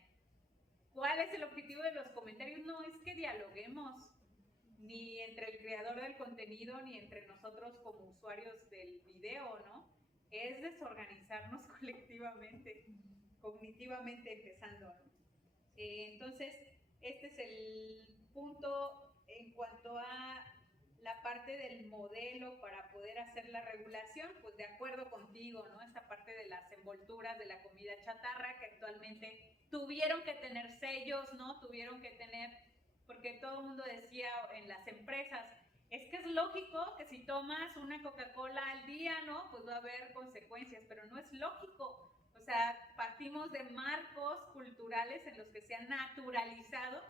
¿Cuál es el objetivo de los comentarios? No es que dialoguemos, ni entre el creador del contenido, ni entre nosotros como usuarios del video, ¿no? Es desorganizarnos colectivamente, cognitivamente empezando, ¿no? Entonces, este es el punto en cuanto a la parte del modelo para poder hacer la regulación, pues de acuerdo contigo, ¿no? Esta parte de las envolturas de la comida chatarra que actualmente tuvieron que tener sellos, ¿no? Tuvieron que tener, porque todo el mundo decía en las empresas, es que es lógico que si tomas una Coca-Cola al día, ¿no? Pues va a haber consecuencias, pero no es lógico. O sea, partimos de marcos culturales en los que se ha naturalizado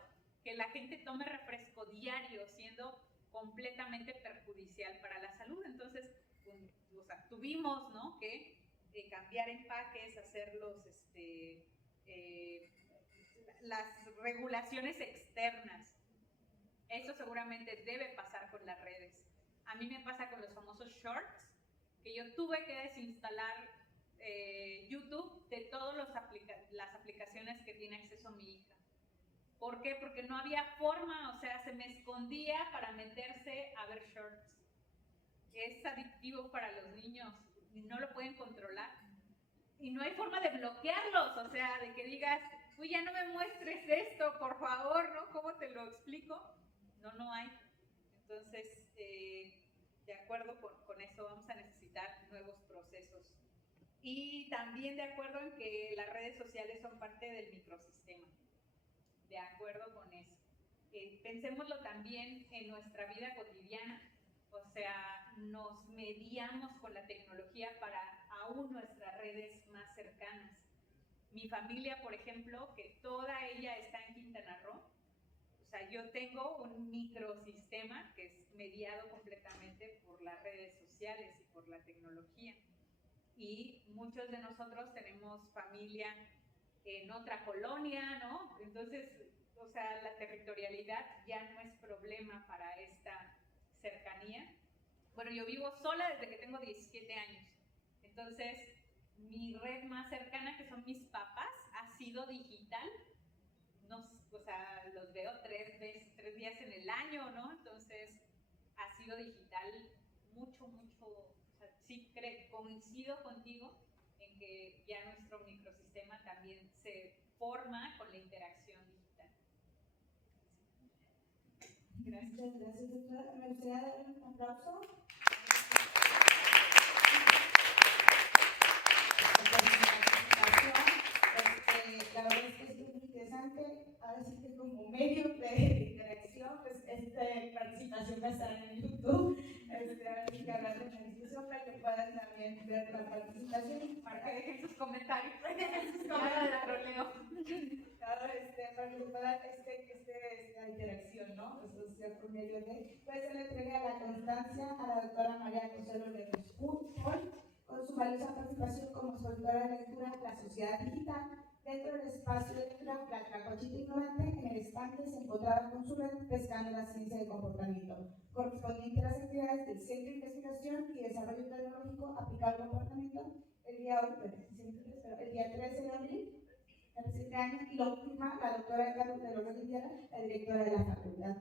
que la gente tome refresco diario, siendo completamente perjudicial para la salud. Entonces, o sea, tuvimos, ¿no? que cambiar empaques, hacer las regulaciones externas. Eso seguramente debe pasar con las redes. A mí me pasa con los famosos shorts, que yo tuve que desinstalar YouTube de todas las aplicaciones que tiene acceso mi hija. ¿Por qué? Porque no había forma, o sea, se me escondía para meterse a ver shorts. Es adictivo para los niños, no lo pueden controlar. Y no hay forma de bloquearlos, o sea, de que digas, uy, ya no me muestres esto, por favor, ¿no? ¿Cómo te lo explico? No hay. Entonces, de acuerdo con eso, vamos a necesitar nuevos procesos. Y también de acuerdo en que las redes sociales son parte del microsistema. De acuerdo con eso. Pensémoslo también en nuestra vida cotidiana. O sea, nos mediamos con la tecnología para aún nuestras redes más cercanas. Mi familia, por ejemplo, que toda ella está en Quintana Roo, o sea, yo tengo un microsistema que es mediado completamente por las redes sociales y por la tecnología. Y muchos de nosotros tenemos familia en otra colonia, ¿no? Entonces, o sea, la territorialidad ya no es problema para esta cercanía. Bueno, yo vivo sola desde que tengo 17 años. Entonces, mi red más cercana, que son mis papás, ha sido digital. O sea, los veo 3 días en el año, ¿no? Entonces, ha sido digital mucho. O sea, sí coincido contigo en que ya nuestro microsistema también se forma con la interacción digital. Gracias, doctora. Me gustaría dar un aplauso. La verdad es que es muy interesante. Ahora sí que como medio de interacción, pues esta participación va a estar en YouTube. Ahora sí que hablar de la discusión para que puedan también ver la participación y para que dejen sus comentarios. para que puedan esta interacción, ¿no? Pues sea por medio de, pues se le entrega la constancia a la doctora María Consuelo Lemos Paul, por su valiosa participación como escritora de lectura La Sociedad Digital. Dentro del espacio de lectura, la Tlacuachita ignorante en el estanque se encontraba con su red pescando la ciencia del comportamiento, correspondiente a las actividades del Centro de Investigación y Desarrollo Tecnológico aplicado al comportamiento el día 13 de abril del presente año, y lo firma la doctora Carlos de Lourdes Viera, la directora de la facultad.